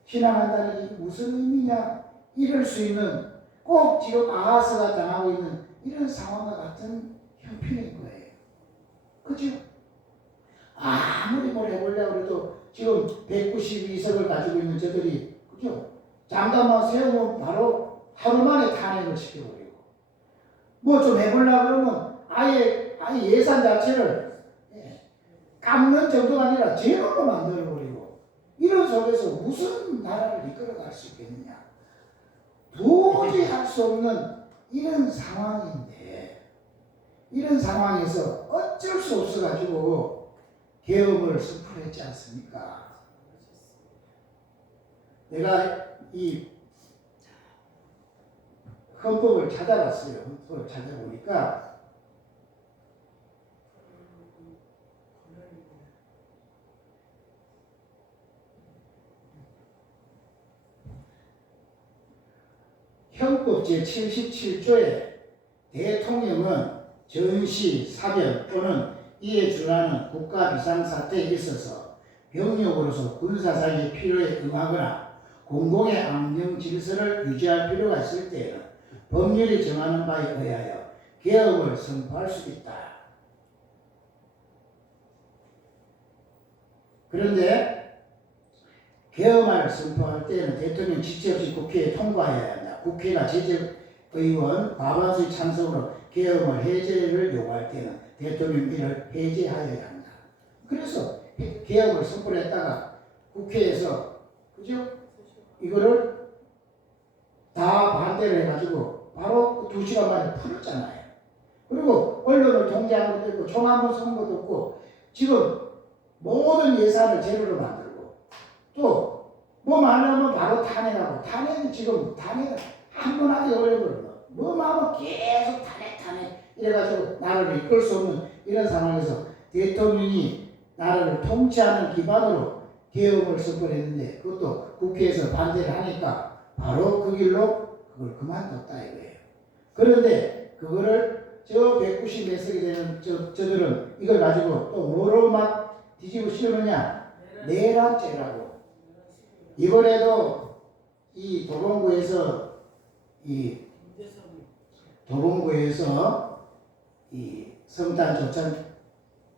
신앙한다는 게 무슨 의미냐 이럴 수 있는 꼭 지금 아하스가 당하고 있는 이런 상황과 같은 형편인 거예요. 그죠? 아무리 뭘 해보려고 해도 지금 192석을 가지고 있는 저들이 그죠? 장관만 세우면 바로 하루 만에 탄핵을 시켜버리고 뭐 좀 해보려고 그러면 아예 예산 자체를 깎는 정도가 아니라 제로로 만들어버리고 이런 속에서 무슨 나라를 이끌어갈 수 있겠느냐 도저히 할 수 없는 이런 상황인데 이런 상황에서 어쩔 수 없어가지고 계엄을 선포했지 않습니까? 내가 이 헌법을 찾아봤어요. 헌법을 찾아보니까 헌법 제77조에 대통령은 전시, 사변 또는 이에 준하는 국가 비상사태에 있어서 병력으로서 군사상의 필요에 응하거나 공공의 안녕 질서를 유지할 필요가 있을 때에는 법률이 정하는 바에 의하여 계엄을 선포할 수 있다. 그런데 계엄을 선포할 때는 대통령 지체 없이 국회에 통과해야 한다. 국회가 제적의원 과반수의 찬성으로 계엄을 해제를 요구할 때는 대통령 이를 해제하여야 한다. 그래서 계엄을 선포했다가 국회에서 그죠? 이거를 다 반대를 해가지고 바로 2시간 만에 풀었잖아요. 그리고 언론을 통제한 것도 있고 총 한 번 쏜 것도 없고 지금 모든 예산을 제로로 만들고 또 뭐 말하면 바로 탄핵하고 탄핵은 지금 탄핵은 한 번 하기 어려워요. 뭐 하면 계속 탄핵 이래가지고 나라를 이끌 수 없는 이런 상황에서 대통령이 나라를 통치하는 기반으로 계엄을 선포했는데 그것도 국회에서 반대를 하니까 바로 그 길로 그걸 그만뒀다 이거예요. 그런데 그거를 저 190 몇 석이 되는 저들은 이걸 가지고 또 뭐로 막 뒤집어 씌우느냐 내란죄라고. 이번에도 이 도봉구에서 이 성탄 조찬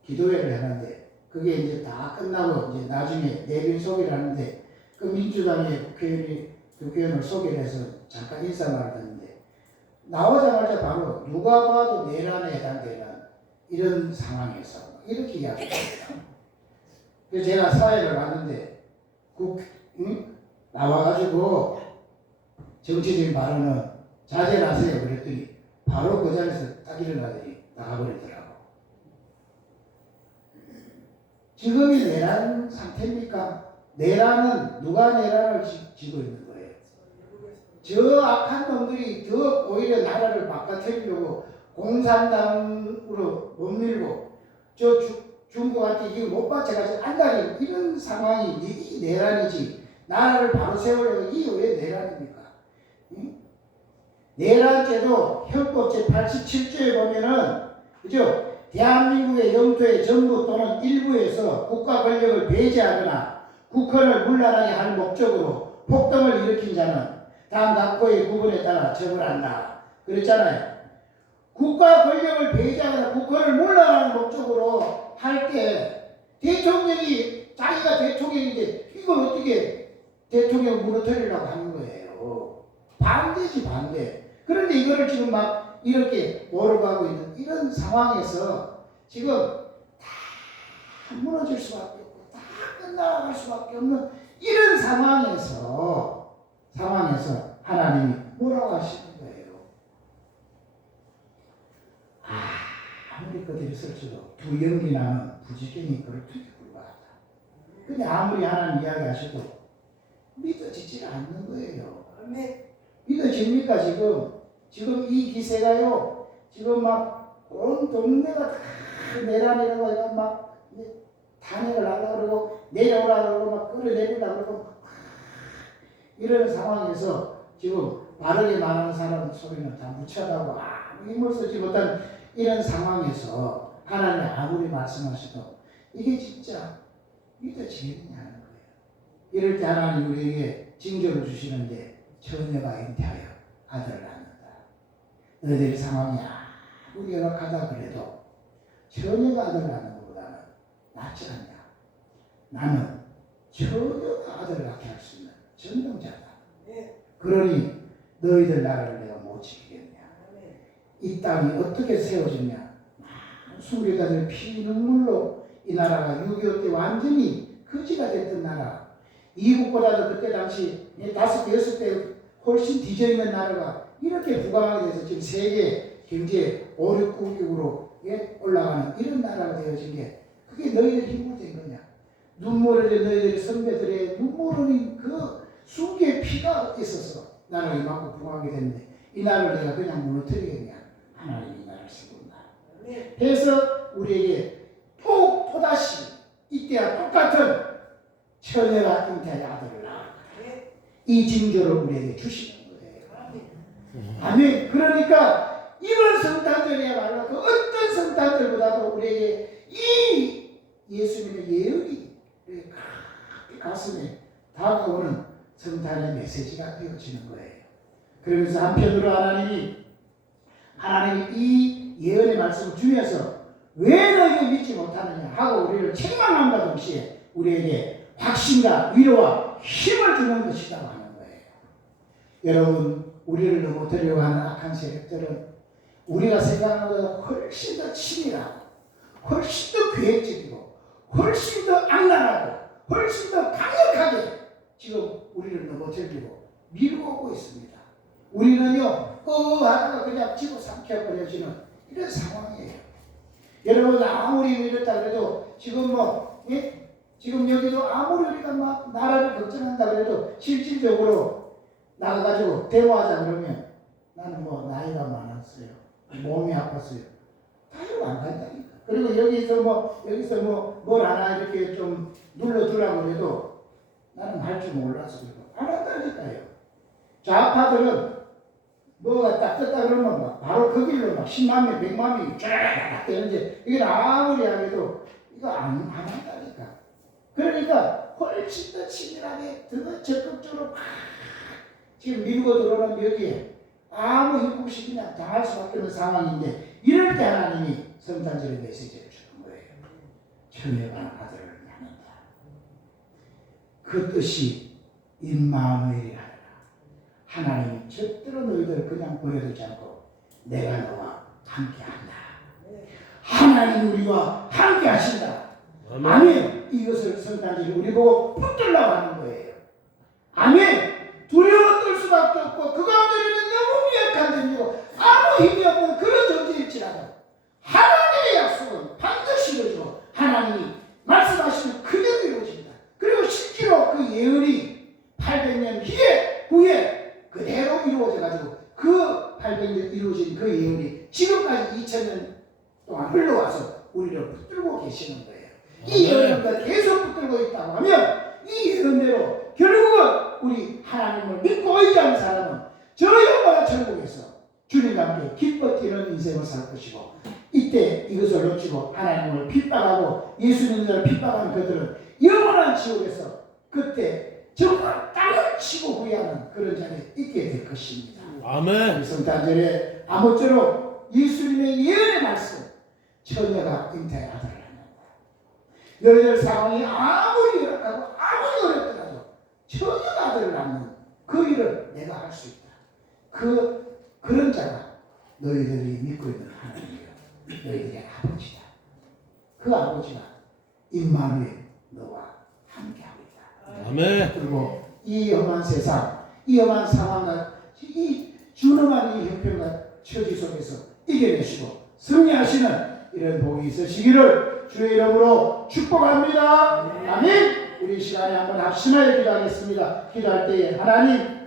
기도회를 하는데 그게 이제 다 끝나고 이제 나중에 내빈 소개를 하는데 그 민주당의 국회의원을 소개를 해서 잠깐 인사말을 했는데 나오자마자 바로 누가 봐도 내란에 해당되는 이런 상황에서 이렇게 이야기합니다. 그래서 제가 사회를 봤는데 나와가지고 정치적인 발언은 자제를 하세요 그랬더니 바로 그 자리에서 딱 일어나더니 나가버리더라고. 지금이 내란 상태입니까? 내란은 누가 내란을 지고 있는 거예요? 저 악한 놈들이 더 오히려 나라를 바꿔뜨리려고 공산당으로 못 밀고 저 중국한테 이거 못 받쳐가지고 안달이 이런 상황이 이 내란이지. 나라를 바로 세우려고 이게 왜 내란입니까? 응? 내란죄도 헌법 제87조에 보면은 그죠? 대한민국의 영토의 전부 또는 일부에서 국가 권력을 배제하거나 국헌을 문란하게 할 목적으로 폭동을 일으킨 자는 다음 각호의 구분에 따라 처벌한다. 그랬잖아요. 국가 권력을 배제하거나 국헌을 문란하는 목적으로 할 때 대통령이 자기가 대통령인데 이걸 어떻게 대통령을 무너뜨리려고 하는 거예요. 반대지 반대. 그런데 이거를 지금 막 이렇게 몰아가고 있는 이런 상황에서 지금 다 무너질 수밖에 없고 다 끝나갈 수밖에 없는 이런 상황에서 하나님이 뭐라고 하시는 거예요? 아무리 그들이 설쳐도 두 연기 나는 부지경이 그렇게 불과하다. 근데 아무리 하나님 이야기하셔도 믿어지질 않는 거예요. 믿어집니까 지금 이 기세가요. 지금 막 온 동네가 다 내란이라고 해서 막 탄핵을 하려고 그러고 내려오라고 그러고 막 끌어내리려고 그러고 이런 상황에서 지금 바르게 말하는 사람 소리는 다 무차하고 아무 힘을 쓰지 못한 이런 상황에서 하나님이 아무리 말씀하셔도 이게 진짜 믿어지겠느냐는 거예요. 이럴 때 하나님 우리에게 징조를 주시는데 처녀가 잉태하여 아들을 낳는다. 너희들 상황이 아무리 열악하다 그래도 처녀가 아들을 낳는 것보다는 낫지 않냐. 나는 처녀가 아들을 낳게 할 수 있는 전능자다. 그러니 너희들 나라를 내가 못 지키겠냐. 이 땅이 어떻게 세워졌냐. 수리자들 피 눈물로 이 나라가 6.25 때 완전히 거지가 됐던 나라. 이국보다도 그때 당시 5배, 6배 훨씬 뒤져있는 나라가 이렇게 부강하게 돼서 지금 세계 경제 5, 6국으로 올라가는 이런 나라가 되어진 게 그게 너희들 힘으로 된 거냐. 눈물을 너희들의 선배들의 눈물은 그 수개의 피가 있어서 나라가 이만큼 부강하게 됐는데 이 나라를 내가 그냥 무너뜨리겠냐. 하나님이 나라를 세운다. 그래서 우리에게 또다시 이때와 똑같은 처녀가 잉태하여 아들을 낳았다. 이 징조를 우리에게 주시는 거예요. 아멘. 그러니까 이번 성탄절이야말로 그 어떤 성탄절보다도 우리에게 이 예수님의 예언이 가슴에 다가오는 성탄의 메시지가 되어지는 거예요. 그러면서 한편으로 하나님이 이 예언의 말씀을 주면서 왜 너희가 믿지 못하느냐 하고 우리를 책망함과 동시에 우리에게 확신과 위로와 힘을 주는 것이라고 하는 거예요. 여러분, 우리를 넘어뜨리려고 하는 악한 세력들은 우리가 생각하는 것보다 훨씬 더 치밀하고 훨씬 더 계획적이고 훨씬 더 악랄하고 훨씬 더 강력하게 지금 우리를 넘어뜨리고 밀고 오고 있습니다. 우리는요 하다가 그냥 집어삼켜버려지는 이런 상황이에요. 여러분, 아무리 이렇다 그래도 지금 지금 여기도 아무리 우리가 막 나라를 걱정한다 그래도 실질적으로 나가가지고 대화하자 그러면 나는 나이가 많았어요. 몸이 아팠어요. 다들 안 간다니까. 그리고 여기서 뭘 하나 이렇게 좀 눌러주라고 해도 나는 할 줄 몰랐어요. 안 한다니까요. 좌파들은 뭐가 딱 떴다 그러면 바로 그 길로 10만 명, 100만 명이 쫙 되는데 이게 아무리 하게도 이거 안 한다니까. 그러니까 훨씬 더 치밀하게 더 적극적으로 막 지금 밀고 들어오는 여기에 아무 힘 없이 그냥 당할 수밖에 없는 상황인데 이럴 때 하나님이 성탄절의 메시지를 주는 거예요. 처녀가 아들을 낳는다. 그 뜻이 임마누엘이라. 하나님이 절대로 너희들을 그냥 보내두지 않고 내가 너와 함께한다. 하나님 우리와 함께하신다. 아멘. 이것을 성탄절이 우리 보고 붙들라고 하는 거예요. 아멘. 두려워 떨 수밖에 없고 그 가운데 우리는 너무 미약한 존재고 아무 힘이 없는 그런 존재일지라도 하나님의 약속은 반드시 이루어지고 하나님이 말씀하시면 그대로 이루어진다. 그리고 실제로 그 예언이 800년 후에 그대로 동안 흘러와서 우리를 붙들고 계시는 거예요. 이 예언을 계속 붙들고 있다고 하면 이 예언대로 결국은 우리 하나님을 믿고 의지하는 사람은 저 영원한 천국에서 주님과 함께 기뻐 뛰는 인생을 살 것이고, 이때 이것을 놓치고 하나님을 핍박하고 예수님을 핍박하는 그들은 영원한 지옥에서 그때 정말 땅을 치고 후회하는 그런 자리에 있게 될 것입니다. 아멘. 성탄절에 아무쪼록 예수님의 예언의 말씀, 처녀가 잉태의 아들을 낳는다. 너희들 상황이 아무리 열악하고 아무리 어렵더라도 처녀가 아들을 낳는 그 일을 내가 할 수 있다. 그런 자가 너희들이 믿고 있는 하나님이요, 너희들의 아버지다. 그 아버지가 임마누엘 너와 함께하고 있다. 아멘. 그리고 이 험한 세상, 이 험한 상황과 이 준엄한 이 형편과 처지 속에서 이겨내시고 승리하시는 이런 복이 있으시기를 주의 이름으로 축복합니다. 아멘. 우리 시간에 한번 합심하여 기도하겠습니다. 기도할 때에 하나님,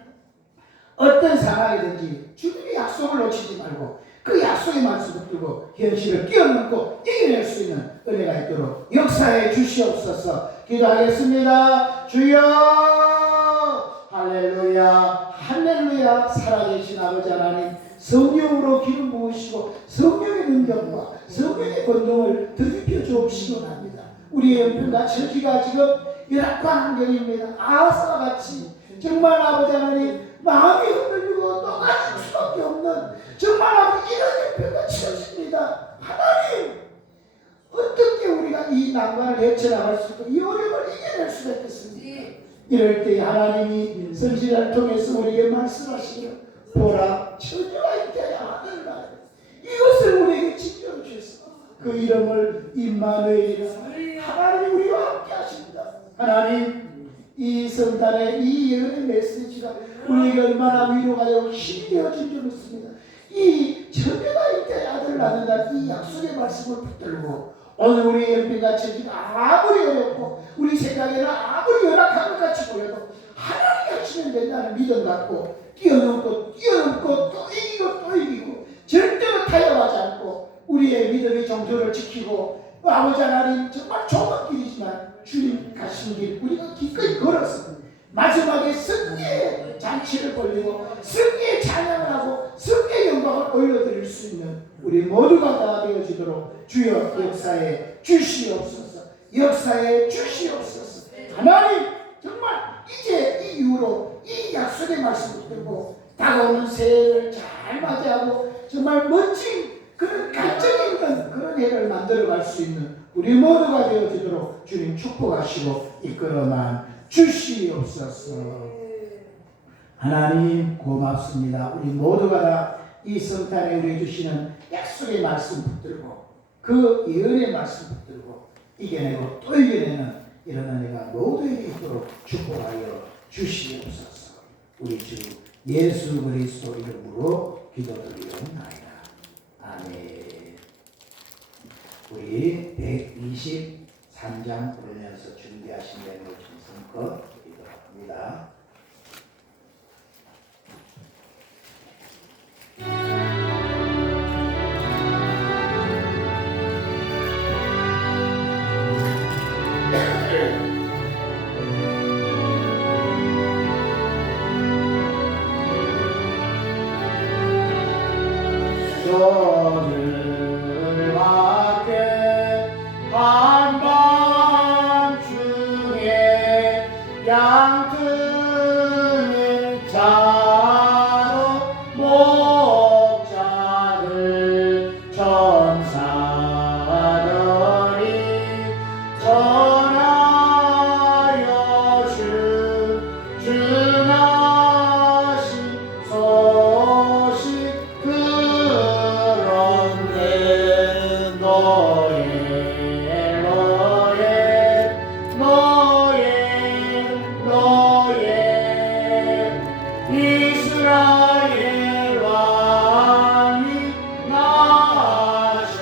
어떤 상황이든지 주님의 약속을 놓치지 말고 그 약속의 말씀을 붙들고 현실을 뛰어넘고 이겨낼 수 있는 은혜가 있도록 역사해 주시옵소서. 기도하겠습니다. 주여, 할렐루야, 할렐루야. 살아계신 아버지 하나님, 성령으로 기름 부으시고 성령의 능력과 성령의 권능을 더입혀 주옵시기 합니다. 우리의 형편과 처지가 지금 열악한 환경입니다. 아하스와 같이 정말 아버지 하나님, 마음이 흔들리고 떠나질 수밖에 없는 정말 아버지 이런 형편과 처지입니다. 하나님, 어떻게 우리가 이 난관을 헤쳐나갈 수 있고 이 어려움을 이겨낼 수가 있겠습니까? 이럴 때 하나님이 성신을 통해서 우리에게 말씀하시기를, 보라, 처녀가 잉태하여 아들을 낳으리라. 이것을 우리에게 지켜 주셔서 그 이름을 임마누엘이라, 하나님이 우리와 함께 하십니다. 하나님, 이 성탄의 이 예언의 메시지가 우리에게 얼마나 위로가 되고 힘이 되어진 줄 믿습니다. 이 처녀가 잉태하여 아들을 낳는다, 이 약속의 말씀을 붙들고 오늘 우리의 형편과 처지가 아무리 어렵고 우리 생각에는 아무리 열악한 것 같이 보여도 하나님이 하시면 된다는 믿음 갖고 뛰어넘고 또 이기고 절대로 타협하지 않고 우리의 믿음의 정조를 지키고, 아버지 하나님, 정말 좁은 길이지만 주님 가신 길 우리가 기꺼이 걸어서 마지막에 승리의 잔치를 벌리고 승리의 찬양을 하고 승리의 영광을 올려드릴 수 있는 우리 모두가 다 되어지도록 주여 역사에 주시옵소서. 역사에 주시옵소서. 하나님, 정말 이제 이 이후로 이 약속의 말씀을 듣고 다가오는 새해를 잘 맞이하고 정말 멋진 그런 갈증 있는 그런 해를 만들어갈 수 있는 우리 모두가 되어지도록 주님 축복하시고 이끌어만 주시옵소서. 하나님 고맙습니다. 우리 모두가 다 이 성탄에 우리 주시는 약속의 말씀 붙들고 그 예언의 말씀 붙들고 이겨내고 또 이겨내는 이런 은혜가 모두에게 있도록 축복하여 주시옵소서. 우리 주 예수 그리스도 이름으로 기도드리옵나이다. 아멘. 우리 123장 부르면서 준비하신 내용을 정성껏 기도합니다. 너를 밖에 한밤중에 양들을 자로 목자들 천사들이 전하여 주나신 소식 그런데 너의 이스라엘 왕이 나셨네.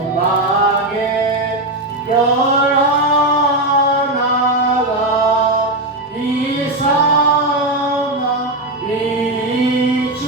조롱망에 별 하나가 이상한 이주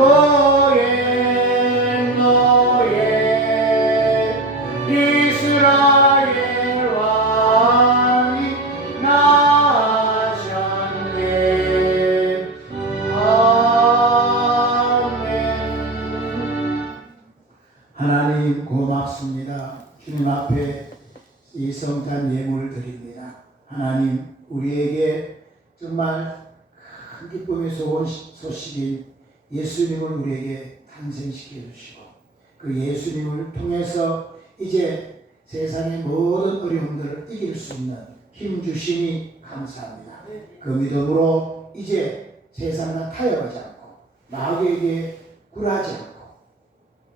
너의 이스라엘 왕이 나셨네. 아멘. 하나님 고맙습니다. 주님 앞에 이 성탄 예물을 드립니다. 하나님, 우리에게 정말 큰 기쁨의 소식인 예수님을 우리에게 탄생시켜 주시고, 그 예수님을 통해서 이제 세상의 모든 어려움들을 이길 수 있는 힘 주시니 감사합니다. 그 믿음으로 이제 세상과 타협하지 않고, 마귀에게 굴하지 않고,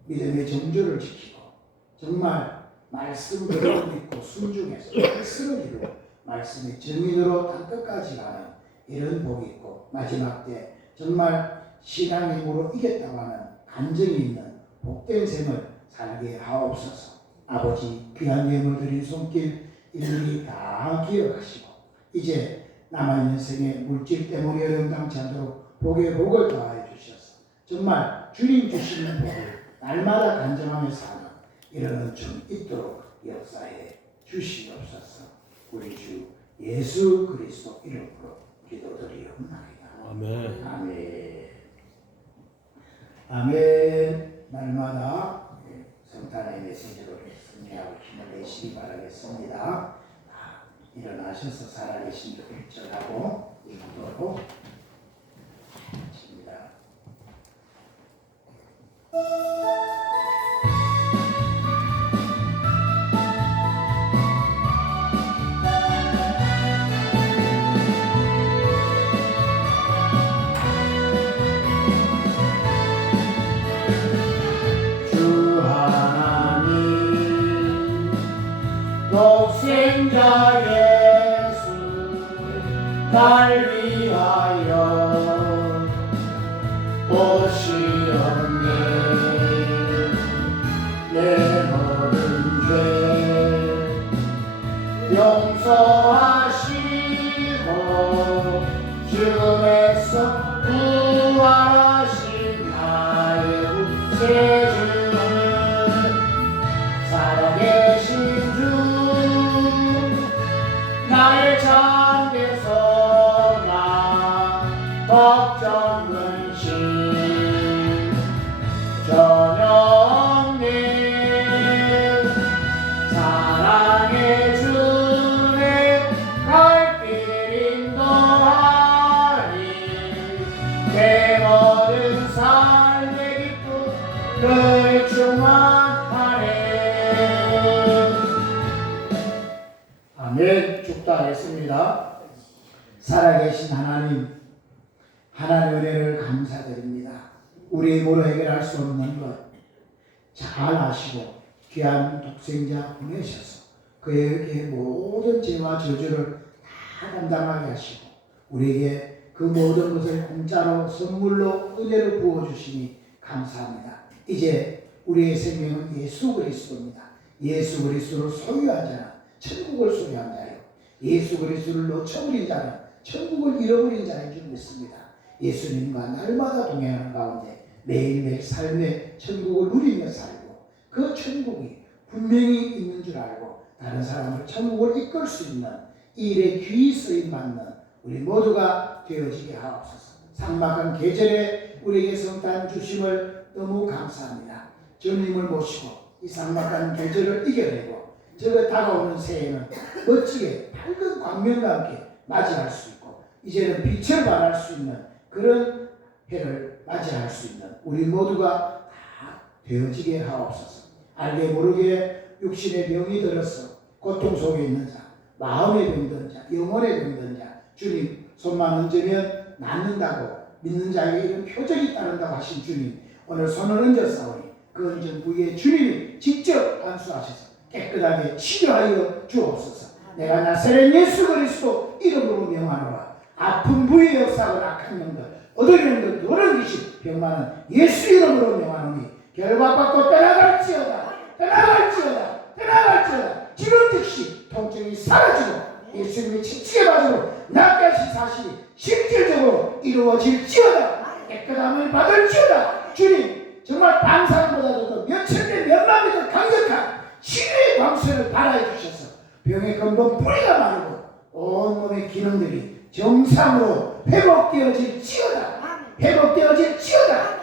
믿음의 정조를 지키고, 정말 말씀대로 믿고 순종해서 말씀을 이루고 말씀의 증인으로 땅끝까지 가는 이런 복이 있고, 마지막 때 정말 신앙의 힘으로 이겼다고 하는 간증이 있는 복된 생을 살게 하옵소서. 아버지, 귀한 예물 드린 손길 일일이 다 기억하시고, 이제 남아있는 생에 물질 때문에 어려움 당치 않도록 복의 복을 더하여 주셔서 정말 주님 주시는 복을 날마다 간증하며 사는 이런 은총 있도록 역사해 주시옵소서. 우리 주 예수 그리스도 이름으로 기도드리옵나이다. 아멘. 아멘. 아멘. 날마다 성탄의 메시지로 승리하고 힘을 내시기 바라겠습니다. 일어나셔서 살아계신 줄 일절하고 기도로 마칩니다. 주 하나님 독생자 예수 날 위하여 오시었네. 내 모든 죄 용서하시고 죽음에서 부활하신 나의 구세주는 살아계신 주 나의 잠에서 나 걱정 근심 전혀 없네. 사랑의 주내 갈 길 인도하니 내 모든 삶의 기쁨 늘 충만하네. 아멘. 축도하겠습니다. 살아계신 하나님, 하나님의 은혜를 감사드립니다. 우리의 힘으로 해결할 수 없는 것 잘 아시고 귀한 독생자 보내셔서 그에게 모든 죄와 저주를 다 감당하게 하시고 우리에게 그 모든 것을 공짜로 선물로 은혜로 부어주시니 감사합니다. 이제 우리의 생명은 예수 그리스도입니다. 예수 그리스도를 소유한 자는 천국을 소유한 자요, 예수 그리스도를 놓쳐버린 자는 천국을 잃어버린 자인 줄 믿습니다. 예수님과 날마다 동행하는 가운데 매일매일 삶의 천국을 누리며 살고, 그 천국이 분명히 있는 줄 알고 다른 사람을 천국을 이끌 수 있는 이 일에 귀히 쓰임 받는 우리 모두가 되어지게 하옵소서. 삭막한 계절에 우리에게 성탄 주심을 너무 감사합니다. 주님을 모시고 이 삭막한 계절을 이겨내고 저 다가오는 새해는 멋지게 밝은 광명과 함께 맞이할 수 있고 이제는 빛을 발할 수 있는 그런 해를 맞이할 수 있는 우리 모두가 다 되어지게 하옵소서. 알게 모르게 육신의 병이 들어서 고통 속에 있는 자, 마음의 병든 자, 영혼의 병든 자, 주님 손만 얹으면 낫는다고 믿는 자에게 이런 표적이 따른다고 하신 주님, 오늘 손을 얹었사오니 그 얹은 부위에 주님이 직접 안수하셔서 깨끗하게 치료하여 주옵소서. 내가 나사렛 예수 그리스도 이름으로 명하노라. 아픈 부위에 역사하고 악한 영들, 얻어내는 것, 노는 귀신, 병만은 예수 이름으로 명하노니 결박받고 떠나갈지어다. 지금 즉시 통증이 사라지고 예수님의 치치게 받으로 나까지 사실이 실질적으로 이루어질지어다. 깨끗함을 받을지어다. 주님 정말 방사보다도 더 몇천 배 몇만 배 더 강력한 치유의 광선을 발하여 주셔서 병의 근본 뿌리가 마르고 온몸의 기능들이 정상으로 회복되어질지어다. 회복되어질지어다.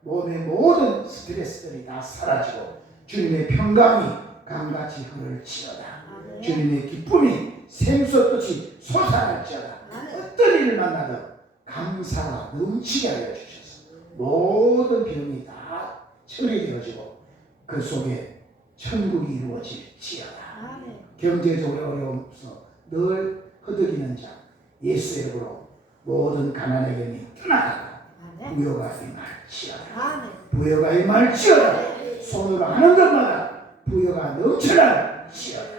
몸의 모든 스트레스들이 다 사라지고 주님의 평강이 강같이 흐를지어다. 주님의 기쁨이 샘솟듯이 솟아날지어다. 어떤 일을 만나도 감사가 넘치게 하여 주셔서 모든 병이 다 처리되어지고 그 속에 천국이 이루어질지어다. 경제적으로 어려움서 늘 허덕이는 자 예수 이름으로 모든 가난의 영이 떠나가라. 부여가 임할지어다. 부여가 임할지어다. 손으로 하는 것마다 부여가 넘쳐날지어다.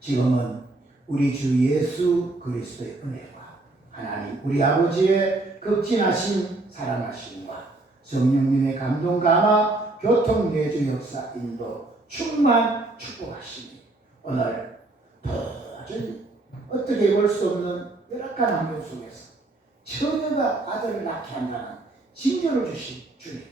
지금은 우리 주 예수 그리스도의 은혜와 하나님 우리 아버지의 극진하신 사랑하심과 성령님의 감동 감화 교통 내주 역사 인도 충만 축복하시니 오늘 도저히 어떻게 볼 수 없는 열악한 환경 속에서 처녀가 아들을 낳게 한다는 징조를 주신 주님,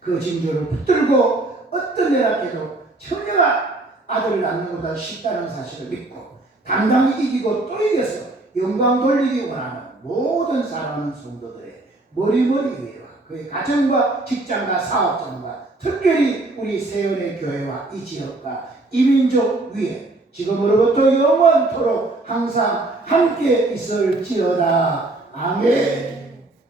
그 징조를 붙들고 어떤 열악해도 처녀가 아들을 낳는 것보다 쉽다는 사실을 믿고 당당히 이기고 또 이겨서 영광 돌리기 원하는 모든 사랑하는 성도들의 머리머리 위에와 그의 가정과 직장과 사업장과 특별히 우리 세연의 교회와 이 지역과 이민족 위에 지금으로부터 영원토록 항상 함께 있을지어다. 아멘.